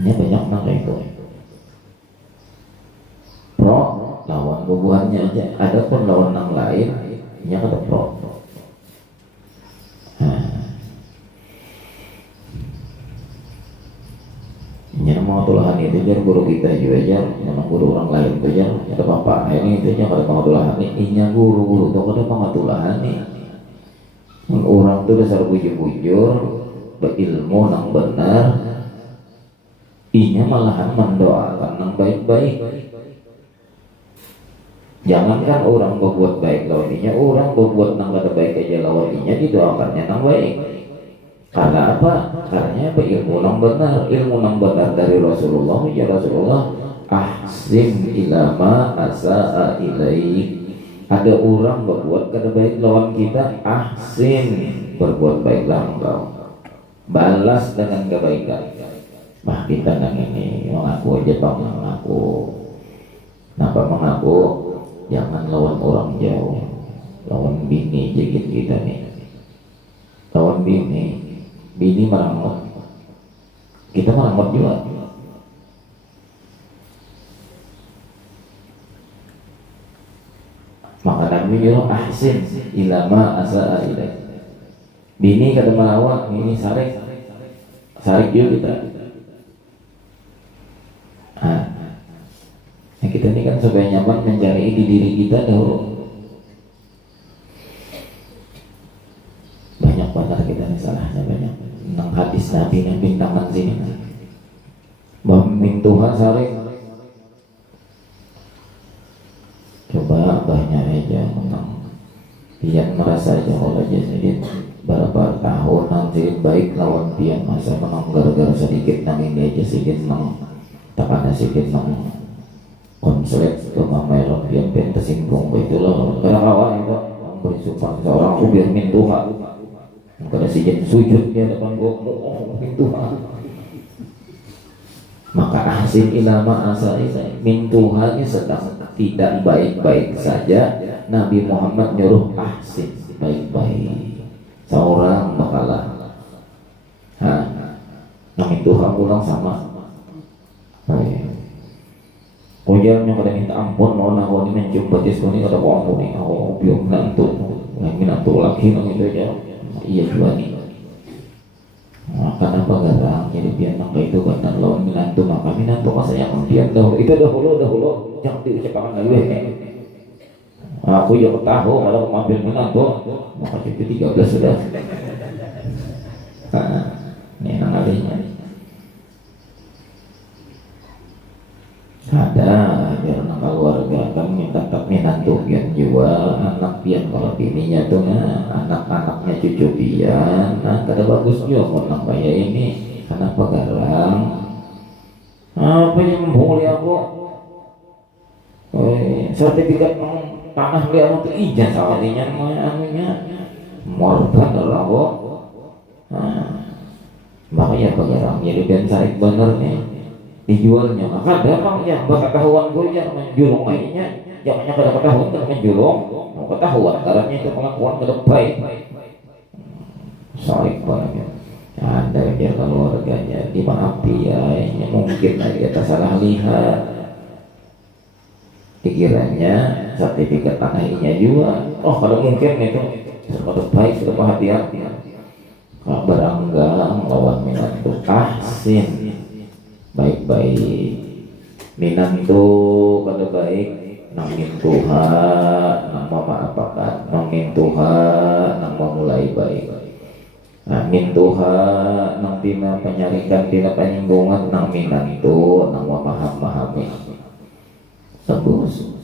Ini banyak nama itu. Pro lawan bubuhannya aja. Ada pun lawan yang lain, ini ada pro. Yang mau tulahan itu jar guru kita juga jar, yang guru orang lain itu jar, ada bapak ini itu jar kada mau tulahan ini, inya guru itu kada mau tulahan nih. Orang tuh dasar bujur-bujur, berilmu nang benar, inya malahan mendoakan nang baik-baik. Jangankan orang berbuat baik lawan inya, orang berbuat nang kada baik aja lawan inya didoakannya nang baik. Karena apa? Karena ilmu yang benar, ilmu yang benar dari Rasulullah. Ya Rasulullah, ahsin ilama asa'a ilaih. Ada orang berbuat kada baik lawan kita, ahsin, berbuat baiklah engkau, balas dengan kebaikan. Bah kita nang ini mengaku aja bang, mengaku. Kenapa mengaku? Jangan lawan orang jauh, lawan bini jegit kita nih, lawan bini meramot, kita meramot juga. Maka Nabi nyuruh ahsin ilama asa'a ilaih. Bini kada melawak, ini sarik juga kita. Nah kita ini kan supaya nyaman mencari di diri kita dahulu. Banyak banget kita nih salahnya banyak. Nang hadis Nabi yang bintangan sini. Bamin Tuhan saring. Coba banyak aja menang. Pian merasa aja kalau aja sedikit berapa tahun nanti baik lawan pian masa menang gara-gara sedikit nang ini aja sedikit nang tak ada sedikit nang konslet ke mamelon pian tersinggung begitu loh. Karena kawan itu bersumpah seorang aku biar min Tuhan. Kada sijin sujud dia depan gua min Tuhan. Maka ahsin ilama asa'i min Tuhan sedang tidak baik-baik saja. Nabi Muhammad nyuruh ahsin baik-baik. Seorang bakalah min Tuhan pulang sama. Ujarnya kada minta ampun, mau nakoni mencium batis kuni kada mau ampuni. Oh biar nantu, lagi nantu lagi nang itu aja. iya jual nih. Karena pagarang jadi biar nangka itu kan lawan minantu maka minantu masa yang kemudian dahulu jangan diucapkan lagi. Aku juga tahu kalau mengambil minantu maka itu 13 sudah. Ini nangalihnya. Ada biar anak keluarga kan minta tak minantu pian jual anak pian kalau bininya tuh anak-anaknya cucu pian kada bagus juga mau nang kayak ini karena pagarang apa yang membuli aku sertifikat tanah dia untuk ijazah awalnya anunya morban lah kok makanya pagarang jadi pian sarik bener nih dijualnya maka ada bang ya bakal ketahuan gue jangan menjulung mainnya jangannya pada ketahuan kan menjulung mau ketahuan karena itu pengakuan ke baik sorry banget ada yang keluarganya dimaafi ya ini mungkin kita salah lihat pikirannya sertifikat tanahnya juga kalau mungkin itu sudah baik sudah hati-hati kalau beranggang lawan minat itu ahsin baik-baik minantu kada baik nangin Tuhan nang memaapakan nangin Tuhan nang memulai baik nangin Tuhan nang tina penyarikan tina penyinggungan nang minantu nang memahami tembus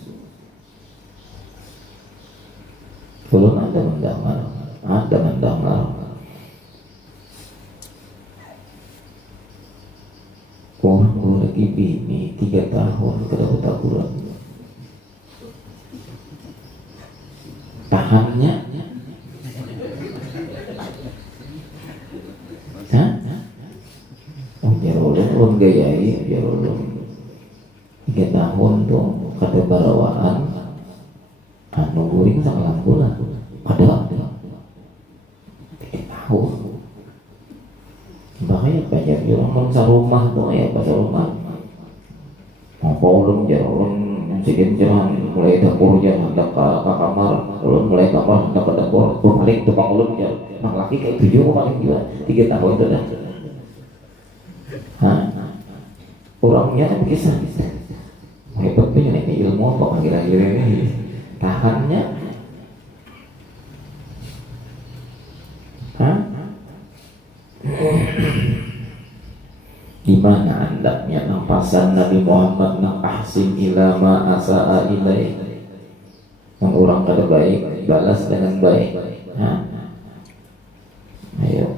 belum ada mendengar orang gue lagi bini 3 tahun kada ketahuan tahannya jarolong gayai jarolong 3 tahun tuh kada barawaan guring sama bulan ada 3 tahun makanya banyak orang mangsa rumah tuh ya pas rumah apa ulun jarulun sidin jalan mulai dapur jalan hendak ke kamar ulun mulai kamar hendak ke dapur paling tukang ulun jalan mak laki kayak 7 paling juga 3 tahun itu dah orangnya kan kisah hebat punya ini ilmu apa kira-kira ini tahannya di mana hendaknya nampasan Nabi Muhammad nang ahsin ilama asaa ilai yang orang kada baik balas dengan baik ayo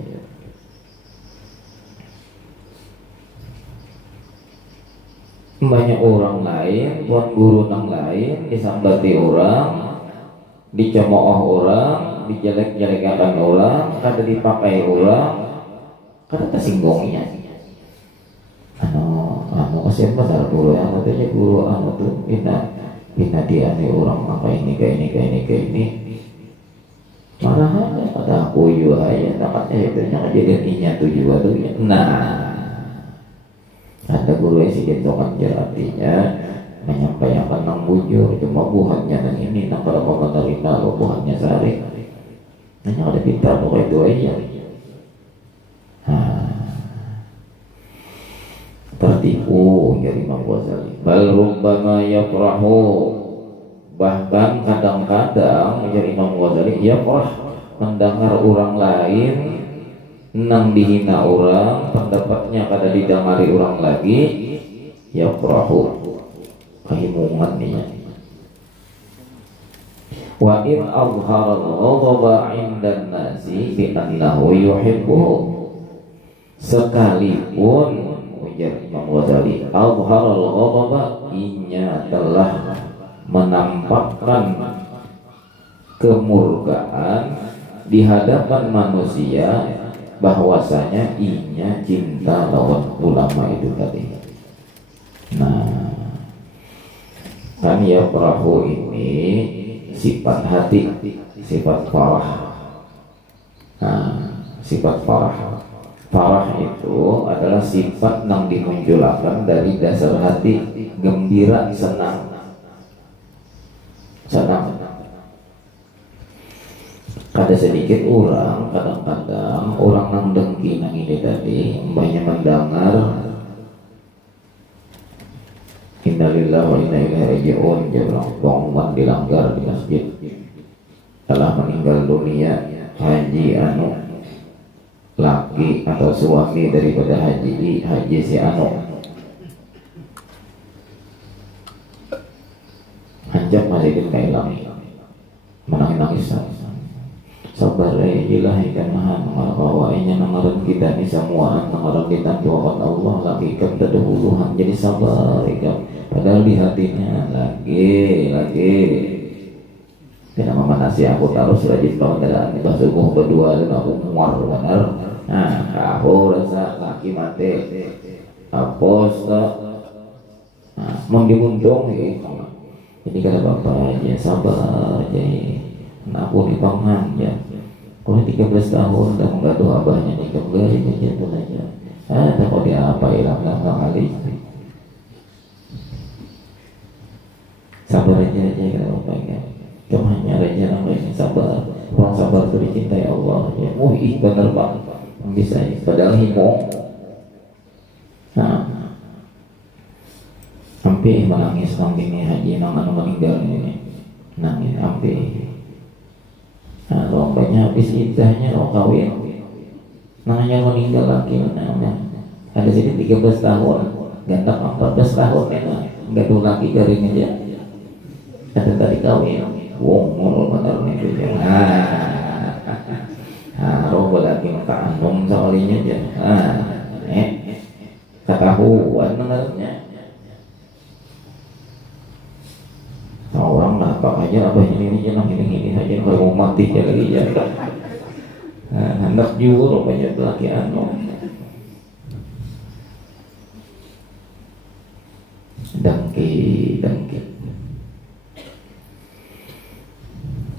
banyak orang lain buat guru nang lain disambati orang dicemooh orang dijelek-jelekan orang kada dipakai orang kada tersinggungnya kasihan padahal guru yang katanya guru tuh bina dia nih orang apa ini kayak ini marah aja pada aku juga ya takatnya itu kejadian inya tuh juga tuh ya. Ada guru yang sih kan artinya menyampaikan nang bujur cuma buahnya nang ini nang kalau mau menerima lo buahnya sehari hanya ada pintar pokoknya itu aja tertipu dari Imam Ghazali bal rubbama yafrahu bahkan kadang-kadang menjadi Imam Ghazali yafrah mendengar orang lain nang dihina orang pendapatnya kada didengari orang lagi yafrahu kehimungan nih wa in azhara al-ghadaba 'inda an-nasi bi annahu yuhibbuhu sekalipun ujar Imam Ghazali azhara al-ghadaba inya telah menampakkan kemurkaan di hadapan manusia bahwasanya inya cinta lawan ulama itu tadi. Kan ya perahu ini sifat hati, sifat farah. Sifat farah. Farah itu adalah sifat yang dimunculkan dari dasar hati, gembira, senang. Kada sedikit orang kadang-kadang orang nang dengki nang ini tadi banyak mendengar innalillahi wa inna ilaihi raji'un orang pengumuman dilanggar di masjid telah meninggal dunia haji anu laki atau suami daripada haji si anu hanjak masih dikailang menangis sabar ilahi kanahan mengalawainya nangaran kita ni semua nangaran kita tuakan Allah lagi kan terdahuluhan jadi sabar ikan padahal di hatinya lagi kena memanasi aku taruh rajin banget dalam basuh berdua dan aku muar benar nah aku rasa laki mati apos mau dimuntung ini kata bapak aja sabar jadi aku di pangan ya kalau 13 tahun dah menggaduh abahnya nikah beli aja itu aja tak mau dia apa hilang kali sabar aja kata bapaknya kemahnya aja namanya sabar orang sabar itu dicintai Allah ya bener banget bisa ya padahal himo sampai menangis ini haji nang anu meninggal ini nangis sampai rombanya habis iddahnya kawin namanya meninggal lagi ada jadi 13 tahun gantak 14 tahun enggak tuh lagi garing aja ada tadi kawin ngomong bener nih rombol lagi maka andong soalnya aja ketahuan menurutnya orang nampak aja abah ini jenang ini aja kalau mau mati ya lagi ya hendak juga banyak laki anu dengki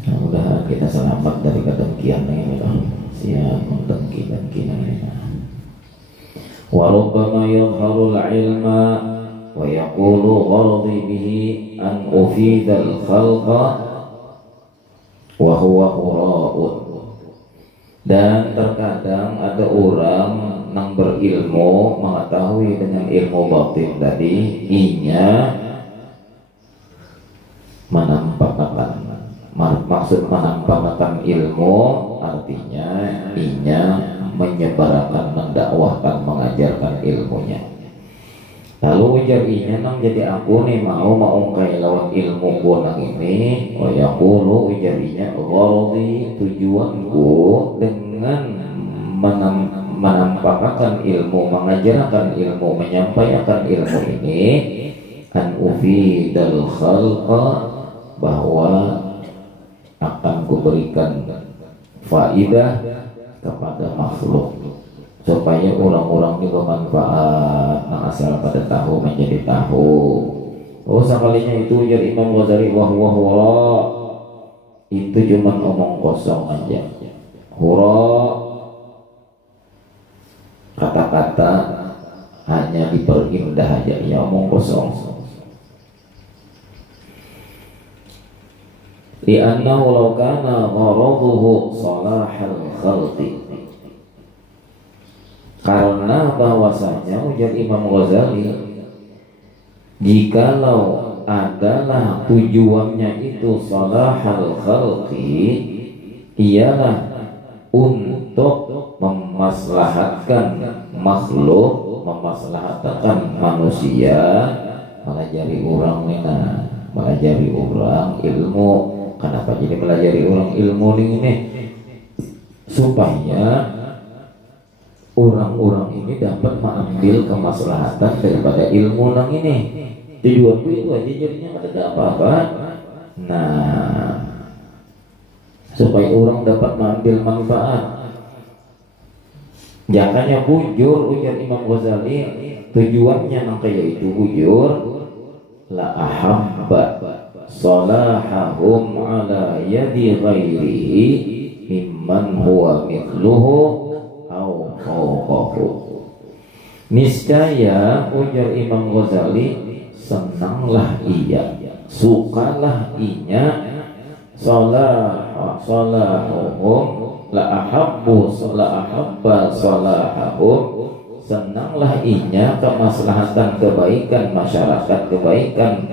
mudah kita selamat dari kedengkian ini siap mendengki ini wa rabbana yadharul ilma wa yaqulu ghardi bihi an ufidal khalqa wa huwa hura'un dan terkadang ada orang yang berilmu mengetahui dengan ilmu batin tadi inya menampakkan maksud menampakkan ilmu artinya inya menyebarkan mendakwahkan mengajarkan ilmunya. Lalu ujarnya nang jadi aku nih mau kaya lawan ilmu gua nang ini oh ya aku ujarnya ghardi tujuanku dengan menampakkan ilmu mengajarkan ilmu menyampaikan ilmu ini kan ufidal khalqa bahwa akan kuberikan faidah kepada makhluk supaya orang-orang ini bermanfaat asal pada tahu menjadi tahu. Oh sekalinya itu jadi Imam Ghazali wah itu cuma omong kosong aja. Hura kata-kata hanya diperindah aja ya omong kosong. Li'annahu law kana gharaduhu salahal khalqi karena bahwasanya ujar Imam Ghazali jikalau adalah tujuannya itu salahal khalqi ialah untuk memaslahatkan makhluk memaslahatkan manusia melajari orang melajari orang ilmu. Kenapa jadi melajari orang ilmu ini supaya orang-orang ini dapat mengambil kemaslahatan daripada ilmu nang ini. Tujuanku itu aja jadinya ada apa-apa. Nah, supaya orang dapat mengambil manfaat. Jangannya bujur ujar Imam Ghazali tujuannya nang kayak itu bujur la ahabba salahahum ala yadi ghairihi mimman huwa mithluhu au fawqahu. Niscaya ujar Imam Ghazali senanglah ia sukalah inya salahuhum la ahabba salahahum, senanglah inya kemaslahatan kebaikan masyarakat, kebaikan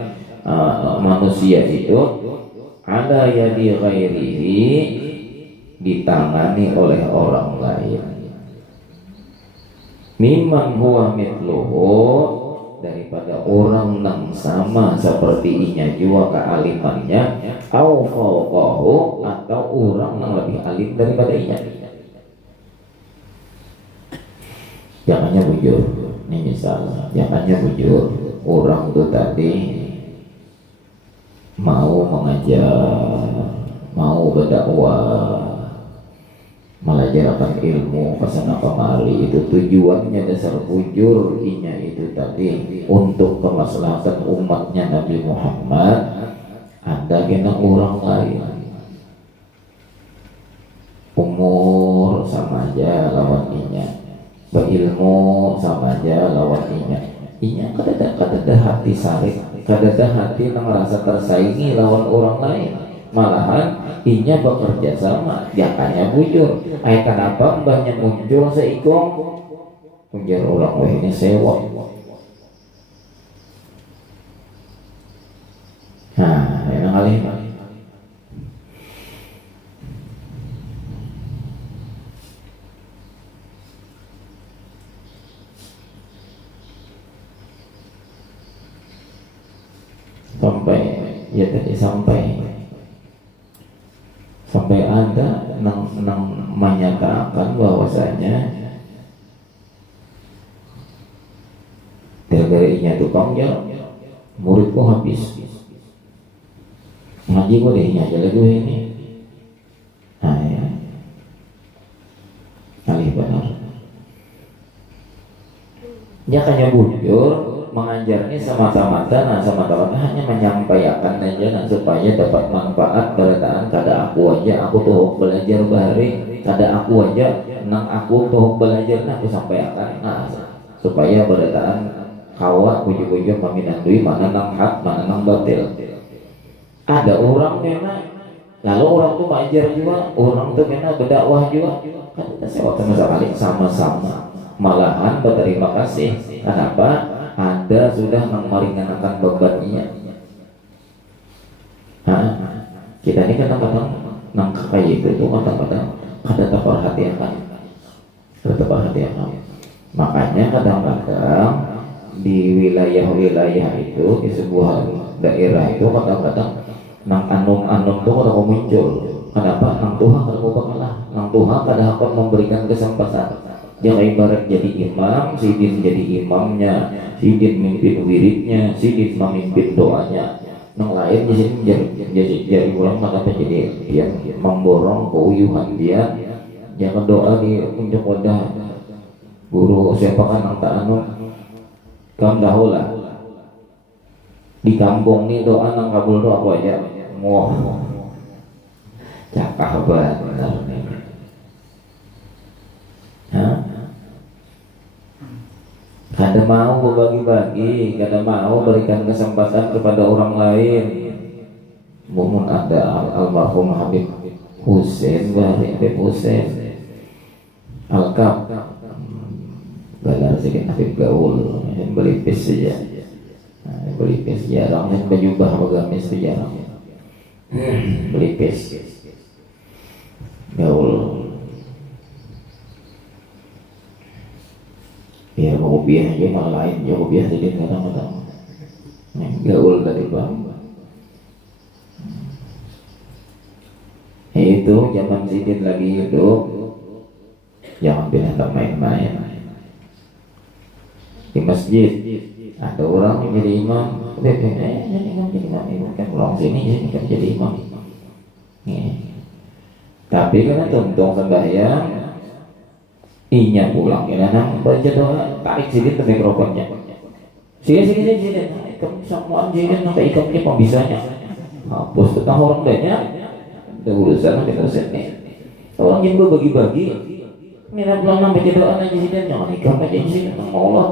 manusia itu ala yadi ghairihi, ditangani oleh orang lain, mimman huwa mitluhu, daripada orang yang sama seperti inya jua kealimannya, au fawqahu, atau orang yang lebih alim daripada inya. Jangannya bujur, ini misalnya, jangannya bujur, orang itu tadi mau mengajar, mau berdakwah, melajarkan ilmu kesana kemari, itu tujuannya dasar bujur inya itu tadi untuk kemaslahatan umatnya Nabi Muhammad. Ada kena orang lain umur sama aja lawan inya, berilmu sama aja lawan inya kadada hati sarik, kadada hati nang rasa tersaingi lawan orang lain, malahan inya bekerja sama, jakanya bujur. Kenapa mbahnya muncul seikong ujar orang wah ini sewa. Nah, enak kali sampai ya tadi sampai ada nang menyatakan bahwasanya gara-gara inya tukang ya muridku habis ngaji gue deh aja lagi ini. Nah ya kali benar dia kanya bujur mengajarnya semata-mata hanya menyampaikan aja supaya dapat manfaat berataan kada aku aja aku tuh belajar bahari, kada aku aja nang aku tuh belajar aku sampaikan supaya berataan kawa ujuk-ujuk paminan dui mana nang hak mana nang batil. Ada orang memang lalu orang tuh mengajar juga, orang tuh memang berdakwah juga, kan kita sewa sama-sama malahan berterima kasih. Kenapa? Ada sudah meringankan bebannya. Kita ini kadang-kadang nang kayak itu kadang-kadang ada terperhatikan, makanya kadang-kadang di wilayah-wilayah itu, di sebuah daerah itu kadang-kadang nang anum tuh kalau muncul. Kenapa? Nang Tuhan kalau bakalah, nang Tuhan kadang akan memberikan kesempatan. Yang ibarat jadi imam, sidin jadi imamnya, sidin mimpin wiridnya, sidin memimpin doanya. Nang lain di sini jadi ulang maka jadi dia memborong keuyuhan dia. Jangan doa di puncak wadah guru siapa kan nang tak anu kam dahulah di kampung ini doa nang kabul doa apa aja. Wah, cakap benar nih. Kada mau berbagi-bagi, kada mau berikan kesempatan kepada orang lain. Mungkin ada almarhum Habib Husain, Habib Husain Al-Kab, benar sedikit Habib Gaul, beli pis saja, beli pis jarang, berjubah agamis itu jarang. Beli pes gaul biar mau biar aja malah lain ya biar sedikit kadang-kadang gaul dari bang itu zaman sidin lagi hidup, jangan bilang main-main di masjid. Ada orang yang jadi imam, jadi imam kan pulang sini kan jadi imam. Tapi karena tuntung sembahyang, inya pulang ya nang baca doa, tarik sedikit ke mikrofonnya. Sini, kamu semua jadi nang ikamnya pembisanya. Hapus tentang orang banyak, ada urusan kita sini. Orang yang bagi-bagi, mina pulang nang baca doa aja sini, jangan ikam aja sini, Allah.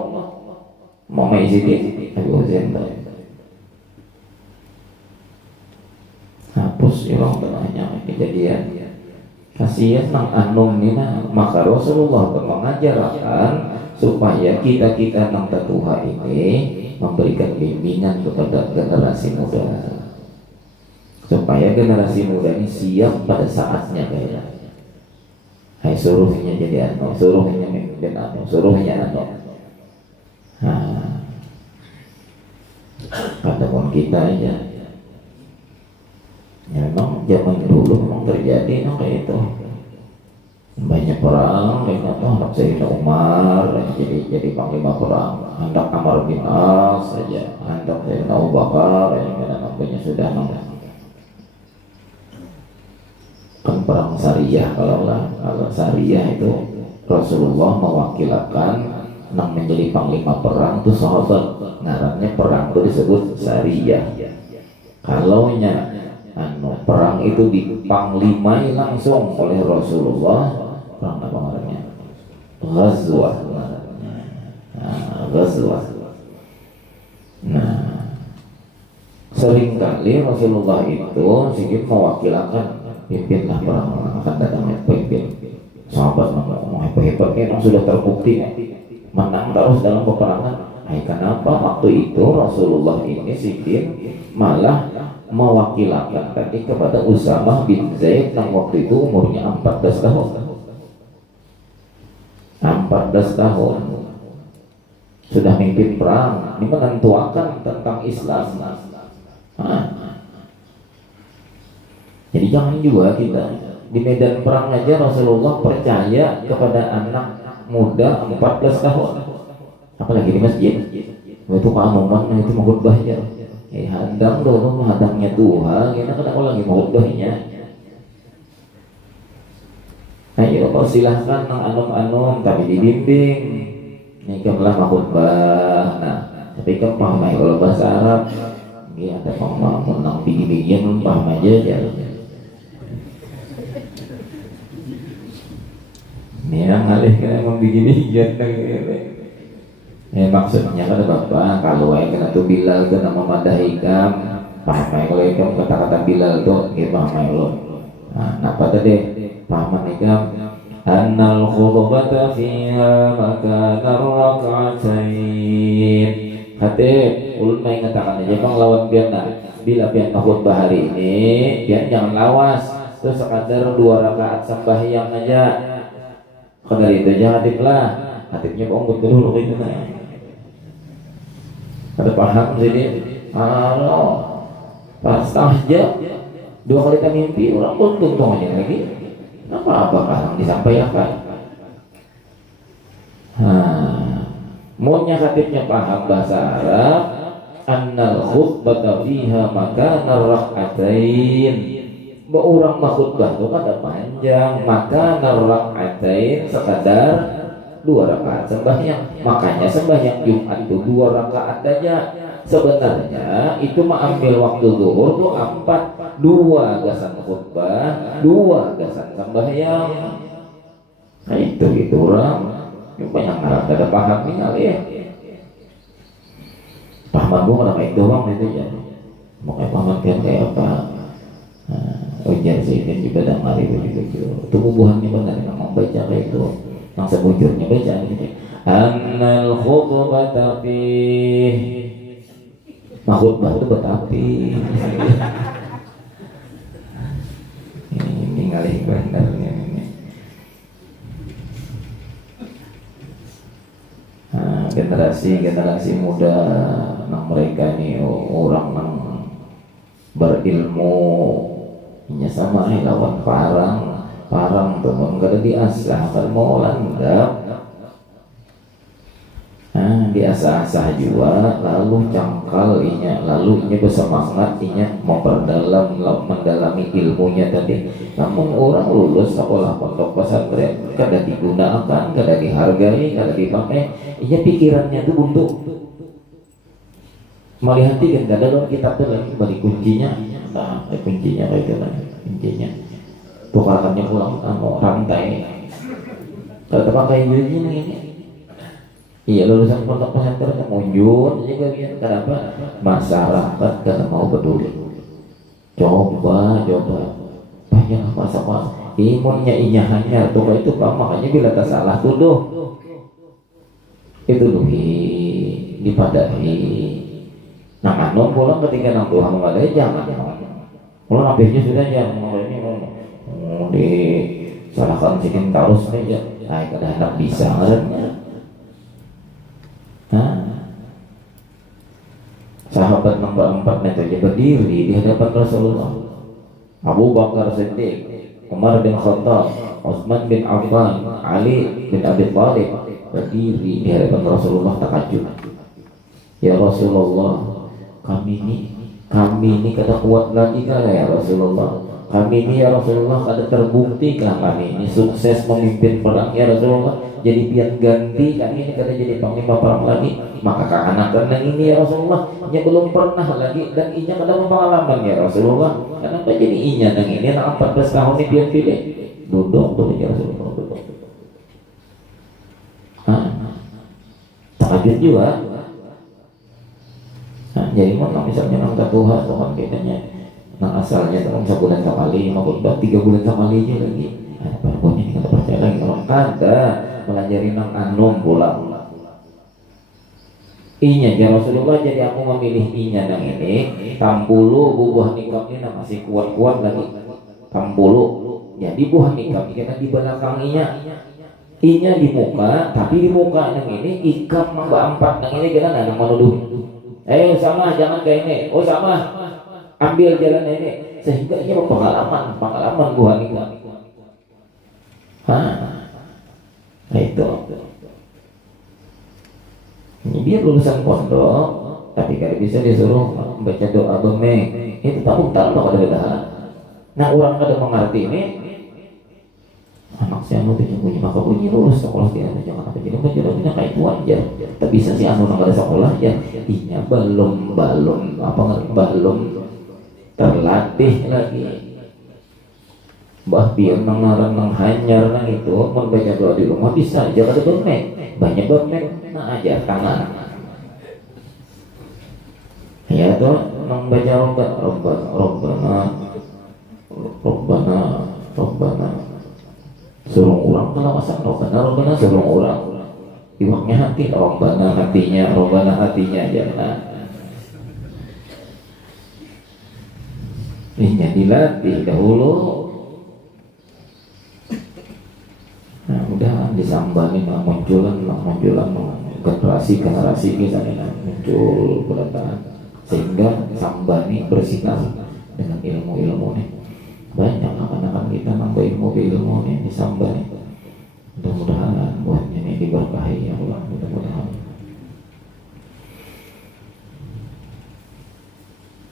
Mama izin, aku izin. Hapus terus ilang tengahnya kejadian kasihan nang anum nina. Maka Rasulullah mengajarkan supaya kita nang tetua ini memberikan bimbingan kepada generasi muda, supaya generasi muda ini siap pada saatnya kayaknya. Hai suruhnya jadi anu, suruhnya memimpin anu, suruhnya anu. Nah, katakan kita aja. Ya memang zaman dulu memang terjadi kayak itu. Banyak perang, kayak apa? Hendak Sayyidina Umar jadi panglima perang. Hendak Amr bin As saja, hendak Sayyidina Abu Bakar yang namanya sudah nongol. Kan perang Sariyah kalau Sariyah itu Rasulullah mewakilkan nang menjadi panglima perang itu sahabat. Ngarannya perang itu disebut Sariyah. Kalau perang itu dipanglimai langsung oleh Rasulullah, perang apa namanya? Ghazwah. Ghazwah. Nah, seringkali Rasulullah itu sedikit mewakilkan pimpinlah perang akan datangnya pimpin. Sahabat ngomong hebat-hebatnya sudah terbukti menang terus dalam peperangan. Kenapa waktu itu Rasulullah ini sedikit malah mewakilkan tadi kepada Usamah bin Zaid yang waktu itu umurnya 14 tahun. 14 tahun sudah mimpin perang, ini menentukan tentang Islam. Jadi jangan juga kita di medan perang aja Rasulullah percaya kepada anak muda 14 tahun, apalagi di masjid. Itu keanuman, itu mau khutbahnya. Hadang dulu, hadangnya Tuhan, kita kan aku lagi mau khutbahnya. Ayo kau silahkan anum-anum, tapi dibimbing. Ini kemlah mau khutbah. Nah, tapi kan paham kalau bahasa Arab. Ini ada paham menang begini-begini, paham aja ya. Ini yang ngalih kan emang begini-begini. Maksudnya kan Bapak, kalau yang kena tuh Bilal itu nama madah hikam, paham kalau hikam kata-kata Bilal tuh, paham lo. Nah, apa tadi? Paham hikam? Annal khutbata fiha makana rak'atain. Khatib, ulun main katakan aja bang lawan biarna. Bila biar khutbah hari ini, biar jangan lawas, terus sekadar 2 rakaat sembahyang aja. Kalau dari itu aja Khatib lah, Khatibnya bongkot dulu gitu nah. Ada paham jadi pas tahajud 2 kali tak mimpi orang pun tuntung aja lagi. Apa yang disampaikan? Maunya Khatibnya paham bahasa Arab. Annal khutbata fiha makana rak'atain. Orang khutbah itu kan ada panjang, makana rak'atain sekadar 2 rakaat sembahyang. Makanya sembahyang Jumat itu 2 rakaat aja. Sebenarnya itu mah ambil waktu zuhur tuh 4, 2 gasan khutbah, 2 gasan sembahyang. Nah itu orang banyak ngarang ada paham nih ya. Pahaman gua kalau kayak doang itu ya. Mau kayak pahaman kayak apa? Ujian sih ini juga ada mari begitu. Tumbuhannya benar memang baca kayak itu. Yang sebujurnya baca gitu. Annal khutbata fih. Khutbah itu betapi. Ini ngalih bandarnya ini. Generasi muda mereka ini orang yang berilmu nya sama lawan parang teman kada diasah kalau mau langgap diasah-asah juga lalu cangkal lalu bersemangat mendalami ilmunya tadi. Namun orang lulus sekolah pondok pesantren kada digunakan, kada dihargai, kada dipakai, pikirannya itu buntu. Melihat kan kada dalam kitab itu lagi balik kuncinya, kuncinya kayak itu kan kuncinya. Tukarannya pulang rantai. Kada pakai ini. Iya lulusan pondok pesantren munjul juga gitu. Kenapa? Masyarakat kada mau peduli. Coba banyak masa-masa imunnya inyahannya tuh itu Pak, makanya bila tak salah tuduh itu duhi dipadahi. Nah anu pulang ketika nang Tuhan mengalih jangan pulang habisnya sudah yang ini di salahkan sikin tarus aja kadang-kadang bisa ngarepnya. Sahabat nomor 4 saja berdiri di hadapan Rasulullah. Abu Bakar Siddiq, Umar bin Khattab, Utsman bin Affan, Ali bin Abi Thalib berdiri di hadapan Rasulullah takajub. Ya Rasulullah, kami ini kada kuat lagi kah ya Rasulullah? Kami ini ya Rasulullah kada terbukti kah kami ini sukses memimpin perang ya Rasulullah? Jadi biar ganti kami ini kada jadi panglima perang lagi. Maka keanak-anak ini ya Rasulullah nya belum pernah lagi dan inya kada pengalaman ya Rasulullah. Kenapa jadi inya nang ini anak 14 tahun ini dia pilih duduk tuh ya Rasulullah duduk. Takjub juga. Jadi mana misalnya nang Tuhan Tuhan kitanya nang asalnya dalam sebulan sekali maupun 3 bulan sekali aja lagi. Pokoknya ini kada percaya lagi kalau kada melajari nang anum pulang. Inya ya Rasulullah, jadi aku memilih inya nang ini tampulu buah nikah ini nang masih kuat-kuat lagi tampulu. Jadi buah nikah ini kan di belakang inya di muka, tapi di muka nang ini ikam nambah 4 nang ini jangan nang menuduh. Sama jangan kayak ini. Sama ambil jalan ini sehingga ia pengalaman buah nikah. Itu. Ini dia lulusan pondok, tapi kalau bisa disuruh baca doa bemeng, itu tak utang loh kada. Nah orang kada mengerti ini, anak saya mau bikin bunyi maka bunyi lulus sekolah dia jangan apa jadi baca doa kayak itu aja. Tak bisa si anu nang kada sekolah ya, inya belum terlatih lagi. Bah biar nang hanyar nang itu membaca doa di rumah bisa aja kada bemeng, banyak bemeng. Nah ajar tangan ya tuh membaca Robbana suruh ulang kalau masak Robbana suruh ulang iwaknya hati Robbana hatinya aja. Ini dilatih dahulu. Nah udah disambangin munculan generasi kita muncul perantaraan sehingga sambani bersinar dengan ilmu nih. Banyak anak-anak kita nambah ilmu nih disambani. Mudah-mudahan buatnya ini diberkahi ya Allah, mudah-mudahan.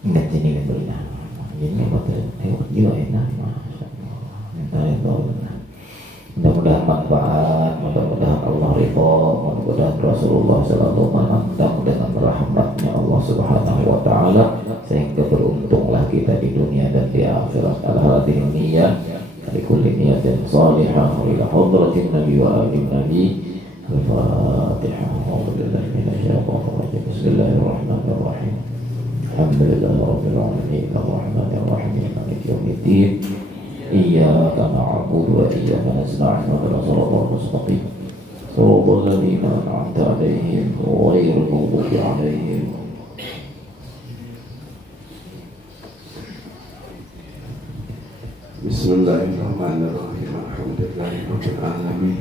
Enggak sini kan benar. Ini apa tuh? Juga enak, masya Allah. Minta itu. Mudah-mudahan manfaat, mudah-mudahan Allah ridho, mudah-mudahan Rasulullah sallallahu alaihi wasallam, mudah-mudahan rahmatnya Allah subhanahu wa ta'ala sehingga beruntunglah kita di dunia dan di akhirat. Al-hadhihi niyyah likulli niyatin salihah ila hadratin nabi wa alim nabi. Al-Fatihah. A'udzubillahi minasyaitonir rajim. Bismillahirrahmanirrahim. Alhamdulillahi rabbil alamin. Arrahmanir rahim. Maliki yaumiddin. Iyyaka na'budu wa iyyaka nasta'in. Ihdinas siratal mustaqim. Siratal ladzina an'amta 'alaihim ghairil maghdubi 'alaihim. Bismillahirrahmanirrahim. Alhamdulillahirabbil alamin.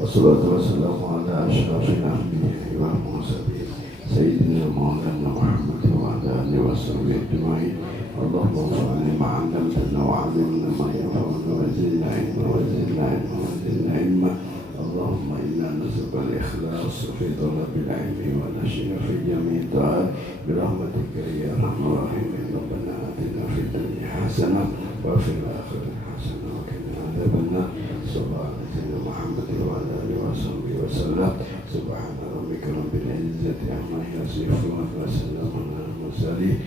Wassalatu wassalamu ala asyrafil anbiya'i wal mursalin. Sayyidina Maulana Muhammad wa ala alihi wa sahbihi ajma'in. Allahumma salli ma 'allamtana wa 'allimna ma yanfa'una wa zidna 'ilma. Allahumma inna nas'aluka al-ikhlas fi talabil 'ilmi wa nashra fi jami'i ta'at bi rahmatika ya arhamar rahimin. Rabbana atina fid dunya hasanah wa fil akhirati hasanah wa qina adzabannar. Subhana Muhammad wa ala alihi wa sahbihi wa sallam. Subhana rabbika rabbil izzati amma yasifun wa salamun alal mursalin.